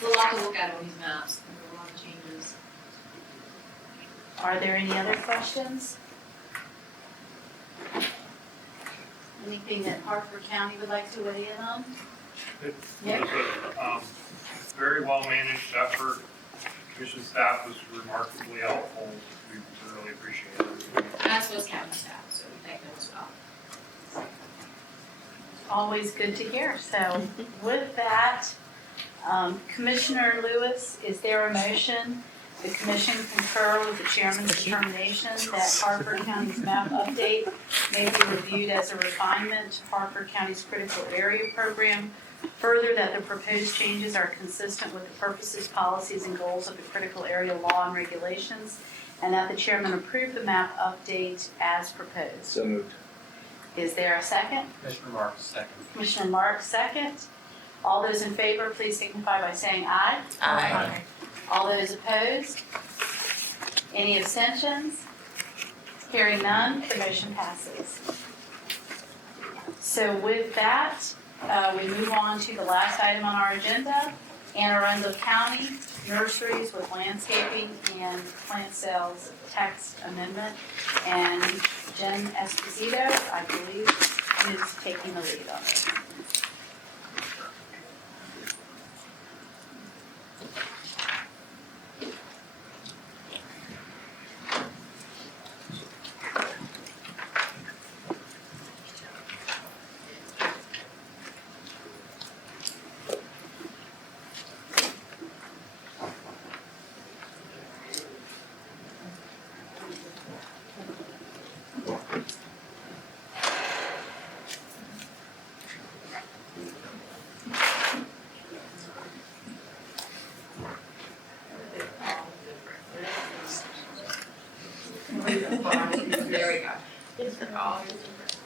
There's a lot to look at on these maps, there are a lot of changes. Are there any other questions? Anything that Hartford County would like to weigh in on? It was a very well-managed effort. Commission staff was remarkably helpful. We really appreciate it. As was county staff, so we thank them as well. Always good to hear. So with that, Commissioner Lewis, is there a motion? The commission concur with the chairman's determination that Hartford County's map update may be reviewed as a refinement to Hartford County's critical area program. Further, that the proposed changes are consistent with the purposes, policies, and goals of the critical area law and regulations, and that the chairman approve the map update as proposed. So moved. Is there a second? Commissioner Marks, second. Commissioner Marks, second. All those in favor, please signify by saying aye. Aye. All those opposed? Any abstentions? Hearing none, the motion passes. So with that, we move on to the last item on our agenda, Anne Arundel County nurseries with landscaping and plant sales text amendment. And Jen Esposito, I believe, is taking the lead on this. There we go. All different.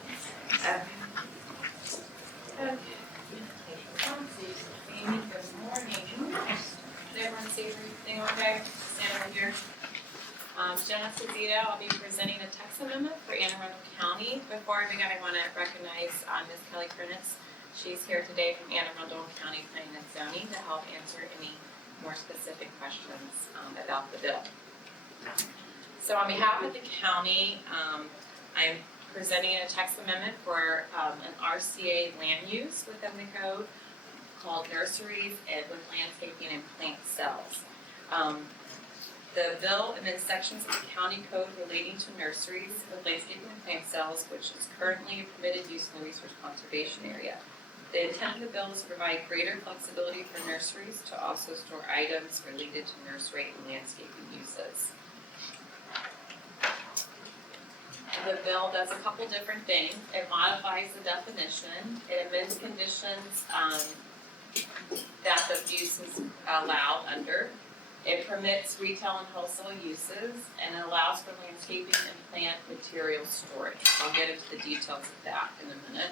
Okay. Amy, good morning. Did everyone see everything okay? Stand over here. Jenna Zito, I'll be presenting a text amendment for Anne Arundel County. Before I begin, I want to recognize Ms. Kelly Kernitz. She's here today from Anne Arundel County Planning and Zoning to help answer any more specific questions about the bill. So on behalf of the county, I'm presenting a text amendment for an RCA land use within the code called nurseries and with landscaping and plant cells. The bill amends sections of the county code relating to nurseries with landscaping and plant cells, which is currently a permitted use in the resource conservation area. The intent of the bill is to provide greater flexibility for nurseries to also store items related to nursery and landscaping uses. The bill does a couple different things. It modifies the definition. It amends conditions that the use is allowed under. It permits retail and wholesale uses, and it allows for landscaping and plant material storage. I'll get into the details of that in a minute.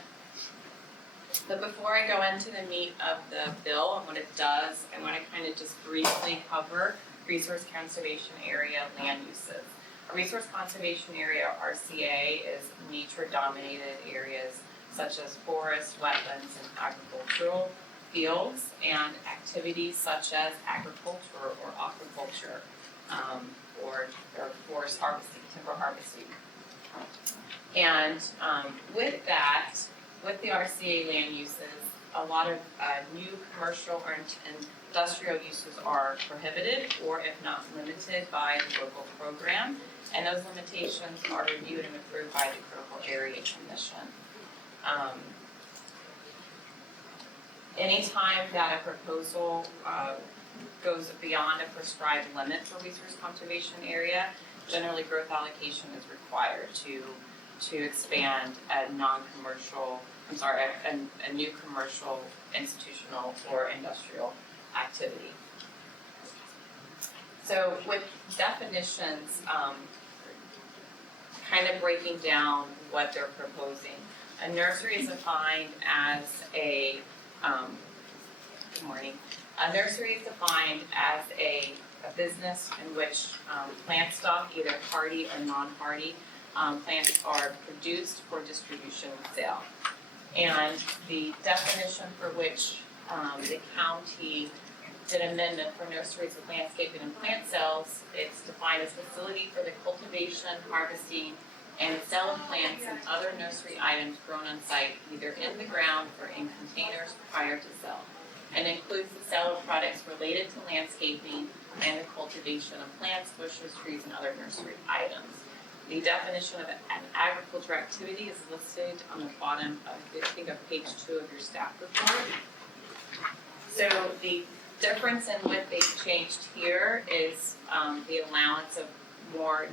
But before I go into the meat of the bill and what it does, I want to kind of just briefly cover resource conservation area land uses. A resource conservation area, RCA, is nature-dominated areas such as forests, wetlands, and agricultural fields, and activities such as agriculture or aquaculture, or forest harvesting, timber harvesting. And with that, with the RCA land uses, a lot of new commercial or industrial uses are prohibited or if not limited by the local program, and those limitations are reviewed and approved by the Critical Area Commission. Anytime that a proposal goes beyond a prescribed limit for resource conservation area, generally growth allocation is required to expand a a new commercial, institutional, or industrial activity. So with definitions, kind of breaking down what they're proposing. A nursery is defined as a good morning. A nursery is defined as a business in which plant stock, either hardy or non-hardy, plants are produced for distribution and sale. And the definition for which the county did amendment for nurseries with landscaping and plant cells, it's defined as facility for the cultivation, harvesting, and sale of plants and other nursery items grown on site, either in the ground or in containers prior to sale, and includes the sale of products related to landscaping and the cultivation of plants, bushes, trees, and other nursery items. The definition of an agriculture activity is listed on the bottom of, I think, of page 2 of your staff report. So the difference in what they've changed here is the allowance of more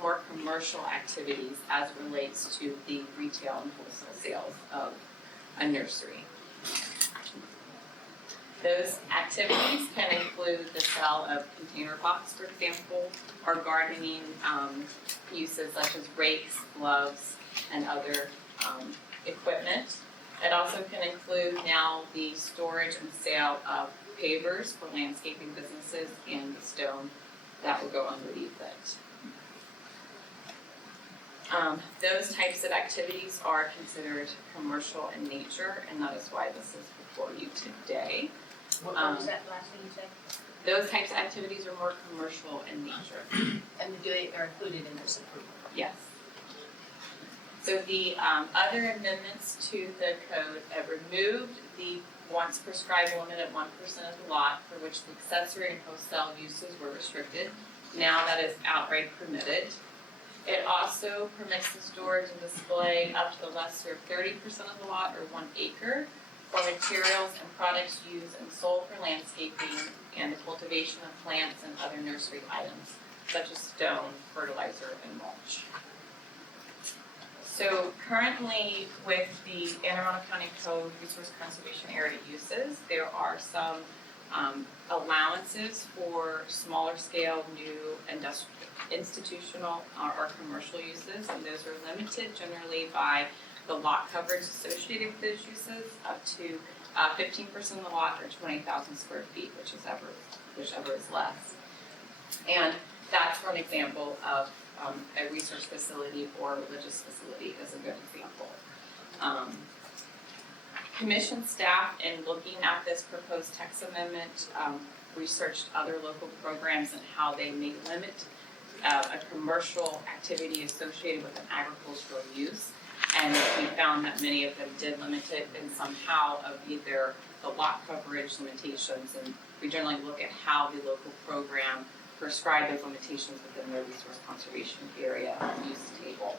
more commercial activities as relates to the retail and wholesale sales of a nursery. Those activities can include the sale of container pots, for example, or gardening uses such as rakes, gloves, and other equipment. It also can include now the storage and sale of pavers for landscaping businesses and the stone that will go underneath it. Those types of activities are considered commercial in nature, and that is why this is before you today. What was that last thing you said? Those types of activities are more commercial in nature. And they are included in this approval? Yes. So the other amendments to the code have removed the once prescribed limit of 1% of the lot for which the accessory and wholesale uses were restricted. Now that is outright permitted. It also permits the storage and display up to the lesser of 30% of the lot or 1 acre for materials and products used and sold for landscaping and the cultivation of plants and other nursery items such as stone, fertilizer, and mulch. So currently with the Anne Arundel County Code Resource Conservation Area uses, there are some allowances for smaller scale new institutional or commercial uses, and those are limited generally by the lot coverage associated with those uses up to 15% of the lot or 20,000 square feet, whichever is less. And that's for an example of a research facility or religious facility is a good example. Commission staff, in looking at this proposed text amendment, researched other local programs and how they may limit a commercial activity associated with an agricultural use. And we found that many of them did limit it in somehow of either the lot coverage limitations, and we generally look at how the local program prescribed those limitations within their resource conservation area use table.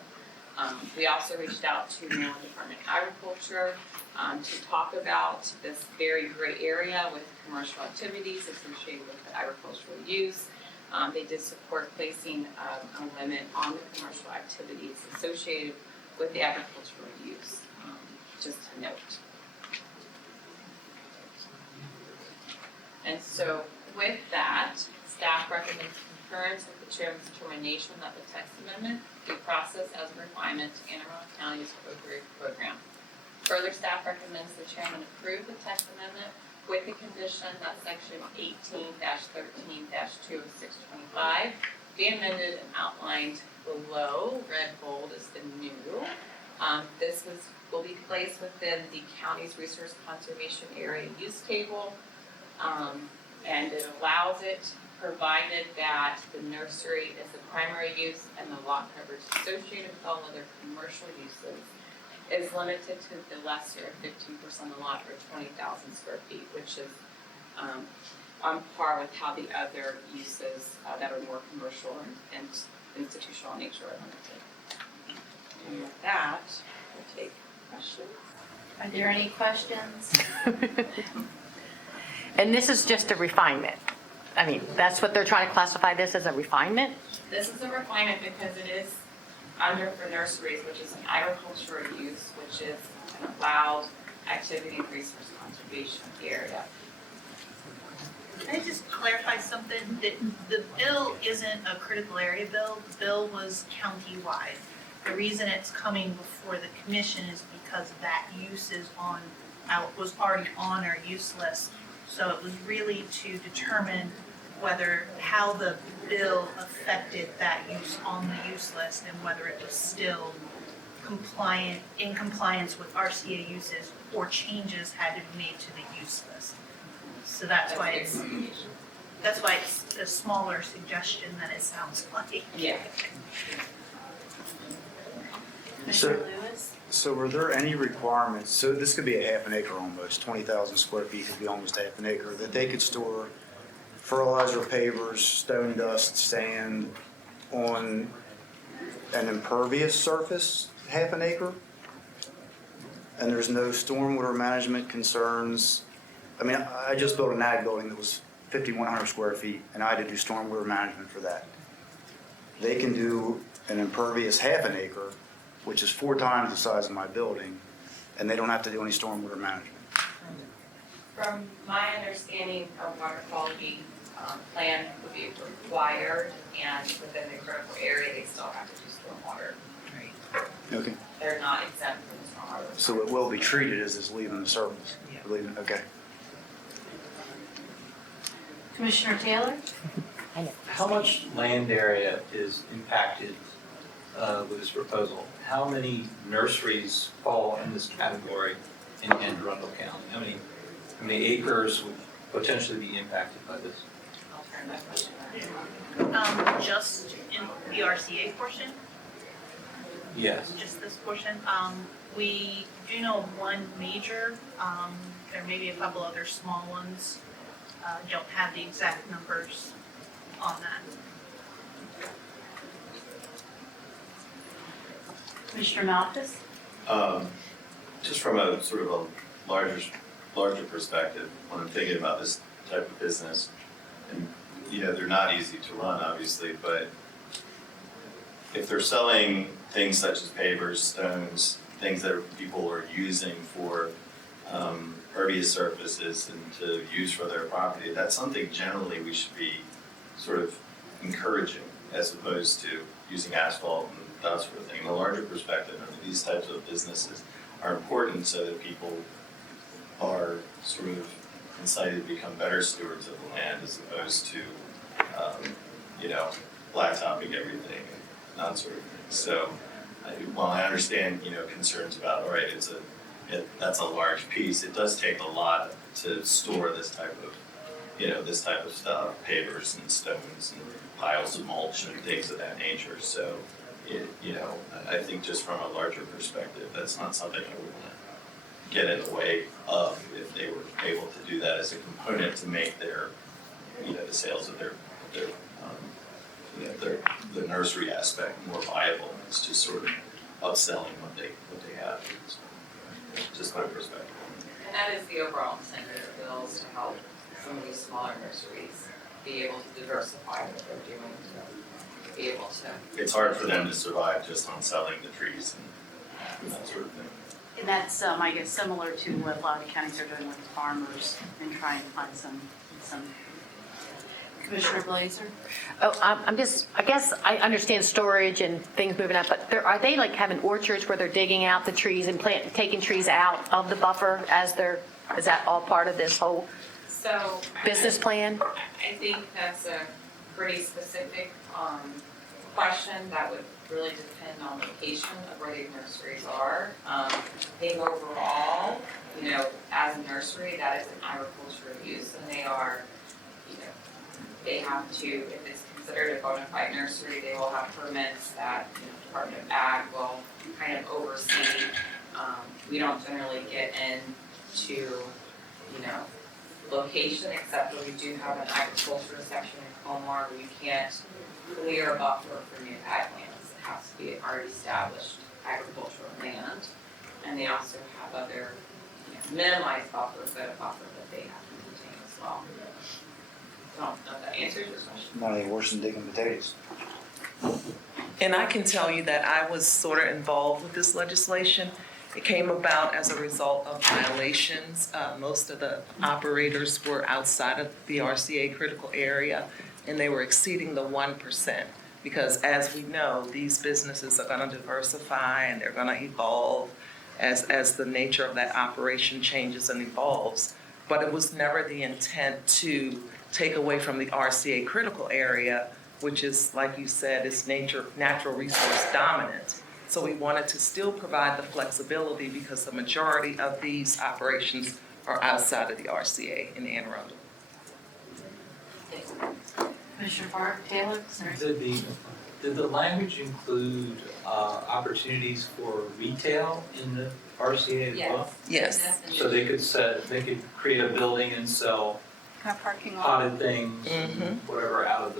We also reached out to the Maryland Department of Agriculture to talk about this very gray area with commercial activities associated with the agricultural use. They did support placing a limit on the commercial activities associated with the agricultural use, just to note. And so with that, staff recommends concurrence with the chairman's determination that the text amendment be processed as a refinement to Anne Arundel County's appropriate program. Further, staff recommends the chairman approve the text amendment with the condition that section 18-13-20625 be amended and outlined below. Red bold is the new. This will be placed within the county's resource conservation area use table, and it allows it provided that the nursery is the primary use and the lot coverage associated with all other commercial uses is limited to the lesser of 15% of the lot or 20,000 square feet, which is on par with how the other uses that are more commercial and institutional in nature are limited. And with that, we'll take questions. Are there any questions? And this is just a refinement. I mean, that's what they're trying to classify this as, a refinement? This is a refinement because it is under for nurseries, which is an agricultural use, which is an allowed activity and resource conservation area. Can I just clarify something? That the bill isn't a critical area bill. The bill was county-wide. The reason it's coming before the commission is because that use was already on our use list. So it was really to determine how the bill affected that use on the use list and whether it was still in compliance with RCA uses or changes had to be made to the use list. So that's why it's a smaller suggestion than it sounds like. Yeah. Mr. Lewis? So were there any requirements, so this could be a half an acre almost, 20,000 square feet could be almost half an acre, that they could store fertilizer, pavers, stone dust, sand on an impervious surface, half an acre? And there's no stormwater management concerns? I mean, I just built an ag building that was 5,100 square feet, and I had to do stormwater management for that. They can do an impervious half an acre, which is 4 times the size of my building, and they don't have to do any stormwater management. From my understanding, a water quality plan would be required, and within the critical area, they still have to do stormwater. Okay. They're not exempt from stormwater. So it will be treated as it's leaving the surface? Yeah. Okay. Commissioner Taylor? How much land area is impacted with this proposal? How many nurseries fall in this category in Anne Arundel County? How many acres would potentially be impacted by this? I'll turn that question back. Just in the RCA portion, Yes. just this portion. We do know of one major, there may be a couple other small ones. Don't have the exact numbers on that. Commissioner Malthus? Just from a sort of a larger perspective, when I'm thinking about this type of business, and they're not easy to run, obviously, but if they're selling things such as pavers, stones, things that people are using for pervious surfaces and to use for their property, that's something generally we should be sort of encouraging as opposed to using asphalt and that sort of thing. In a larger perspective, these types of businesses are important so that people are sort of incited to become better stewards of the land as opposed to, you know, blacktopping everything and that sort of thing. So, while I understand, you know, concerns about, all right, that's a large piece, it does take a lot to store this type of, you know, this type of stuff, pavers and stones and piles of mulch and things of that nature. So, you know, I think just from a larger perspective, that's not something I would want to get in the way of if they were able to do that as a component to make their, you know, the sales of their you know, the nursery aspect more viable. It's just sort of upselling what they have. So, just my perspective. And that is the overall intent of the bill, is to help some of these smaller nurseries be able to diversify what they're doing, to be able to. It's hard for them to survive just on selling the trees and that sort of thing. And that's, I guess, similar to what a lot of the counties are doing with the farmers and trying to find some. Commissioner Blazer? Oh, I guess I understand storage and things moving up, but are they like having orchards where they're digging out the trees and taking trees out of the buffer is that all part of this whole So. business plan? I think that's a pretty specific, question that would really depend on location of where these nurseries are. I think overall, you know, as a nursery, that is an agricultural use, and they are, you know, they have to, if it's considered a bona fide nursery, they will have permits that, you know, Department of Ag will kind of oversee. We don't generally get into, you know, location, except that we do have an agricultural section in Comar where you can't clear a buffer for new ag lands. It has to be already established agricultural land. And they also have other, you know, minimized buffers, but a buffer that they have to maintain as well. I don't know if that answers your question. Not any worse than digging potatoes. And I can tell you that I was sort of involved with this legislation. It came about as a result of violations. Most of the operators were outside of the RCA critical area, and they were exceeding the 1%. Because as we know, these businesses are going to diversify and they're going to evolve as the nature of that operation changes and evolves. But it was never the intent to take away from the RCA critical area, which is, like you said, is natural resource dominant. So we wanted to still provide the flexibility because the majority of these operations are outside of the RCA in Anne Arundel. Commissioner Taylor, sorry. Did the language include opportunities for retail in the RCA as well? Yes. So they could create a building and sell A parking lot. potted things, whatever out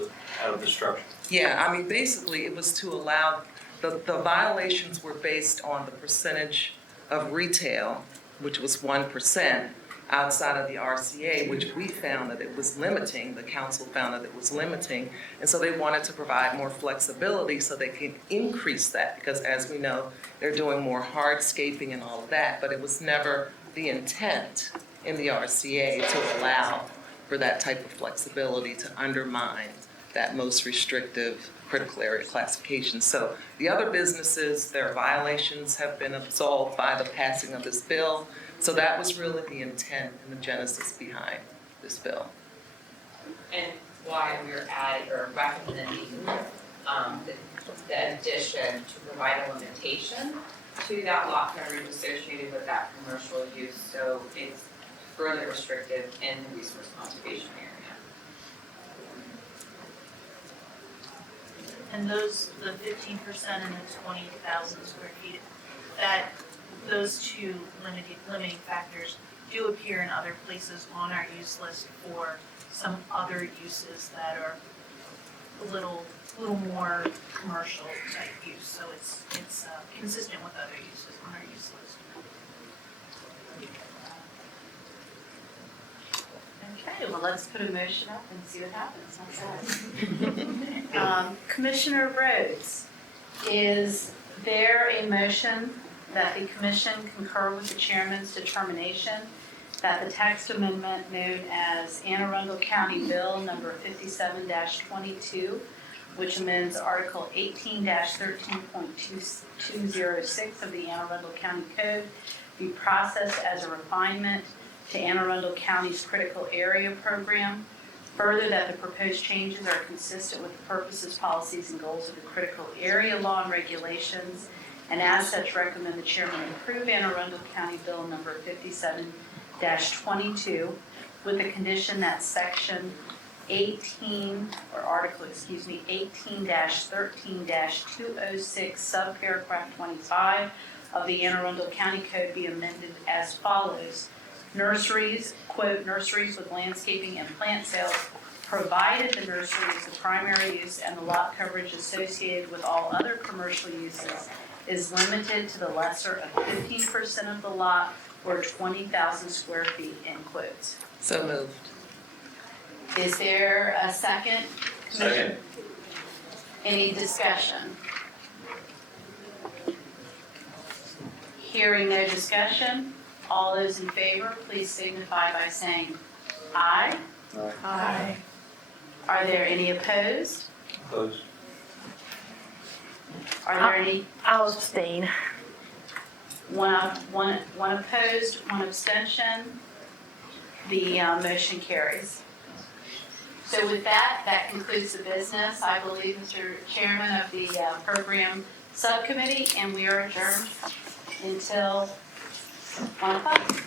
of the structure. Yeah, I mean, basically, it was to allow, the violations were based on the percentage of retail, which was 1%, outside of the RCA, which we found that it was limiting, the council found that it was limiting, and so they wanted to provide more flexibility so they can increase that, because as we know, they're doing more hardscaping and all of that, but it was never the intent in the RCA to allow for that type of flexibility to undermine that most restrictive critical area classification. So the other businesses, their violations have been absolved by the passing of this bill. So that was really the intent and the genesis behind this bill. And why we're adding or recommending the addition to provide a limitation to that lot coverage associated with that commercial use, so it's further restrictive in the resource conservation area. And those, the 15% and the 20,000 square feet, that, those two limiting factors do appear in other places on our use list for some other uses that are a little more commercial type use, so it's consistent with other uses on our use list. Okay, well, let's put a motion up and see what happens. How's that? Commissioner Rhodes, is there a motion that the commission concur with the chairman's determination that the text amendment known as Anne Arundel County Bill number 57-22, which amends Article 18-13.206 of the Anne Arundel County Code, be processed as a refinement to Anne Arundel County's critical area program. Further, that the proposed changes are consistent with the purposes, policies, and goals of the critical area law and regulations, and as such recommend the chairman approve Anne Arundel County Bill number 57-22 with the condition that section 18, or article, 18-13-206, subparagraph 25 of the Anne Arundel County Code be amended as follows. Nurseries, quote, nurseries with landscaping and plant sales, provided the nursery is the primary use and the lot coverage associated with all other commercial uses is limited to the lesser of 15% of the lot or 20,000 square feet, end quotes. So moved. Is there a second? Second. Any discussion? Hearing no discussion, all those in favor, please signify by saying aye. Aye. Are there any opposed? Opposed? Are there any, I'll abstain. one opposed, one abstention? The motion carries. So with that, that concludes the business, I believe, Mr. Chairman of the Program Subcommittee, and we are adjourned until 1 o'clock.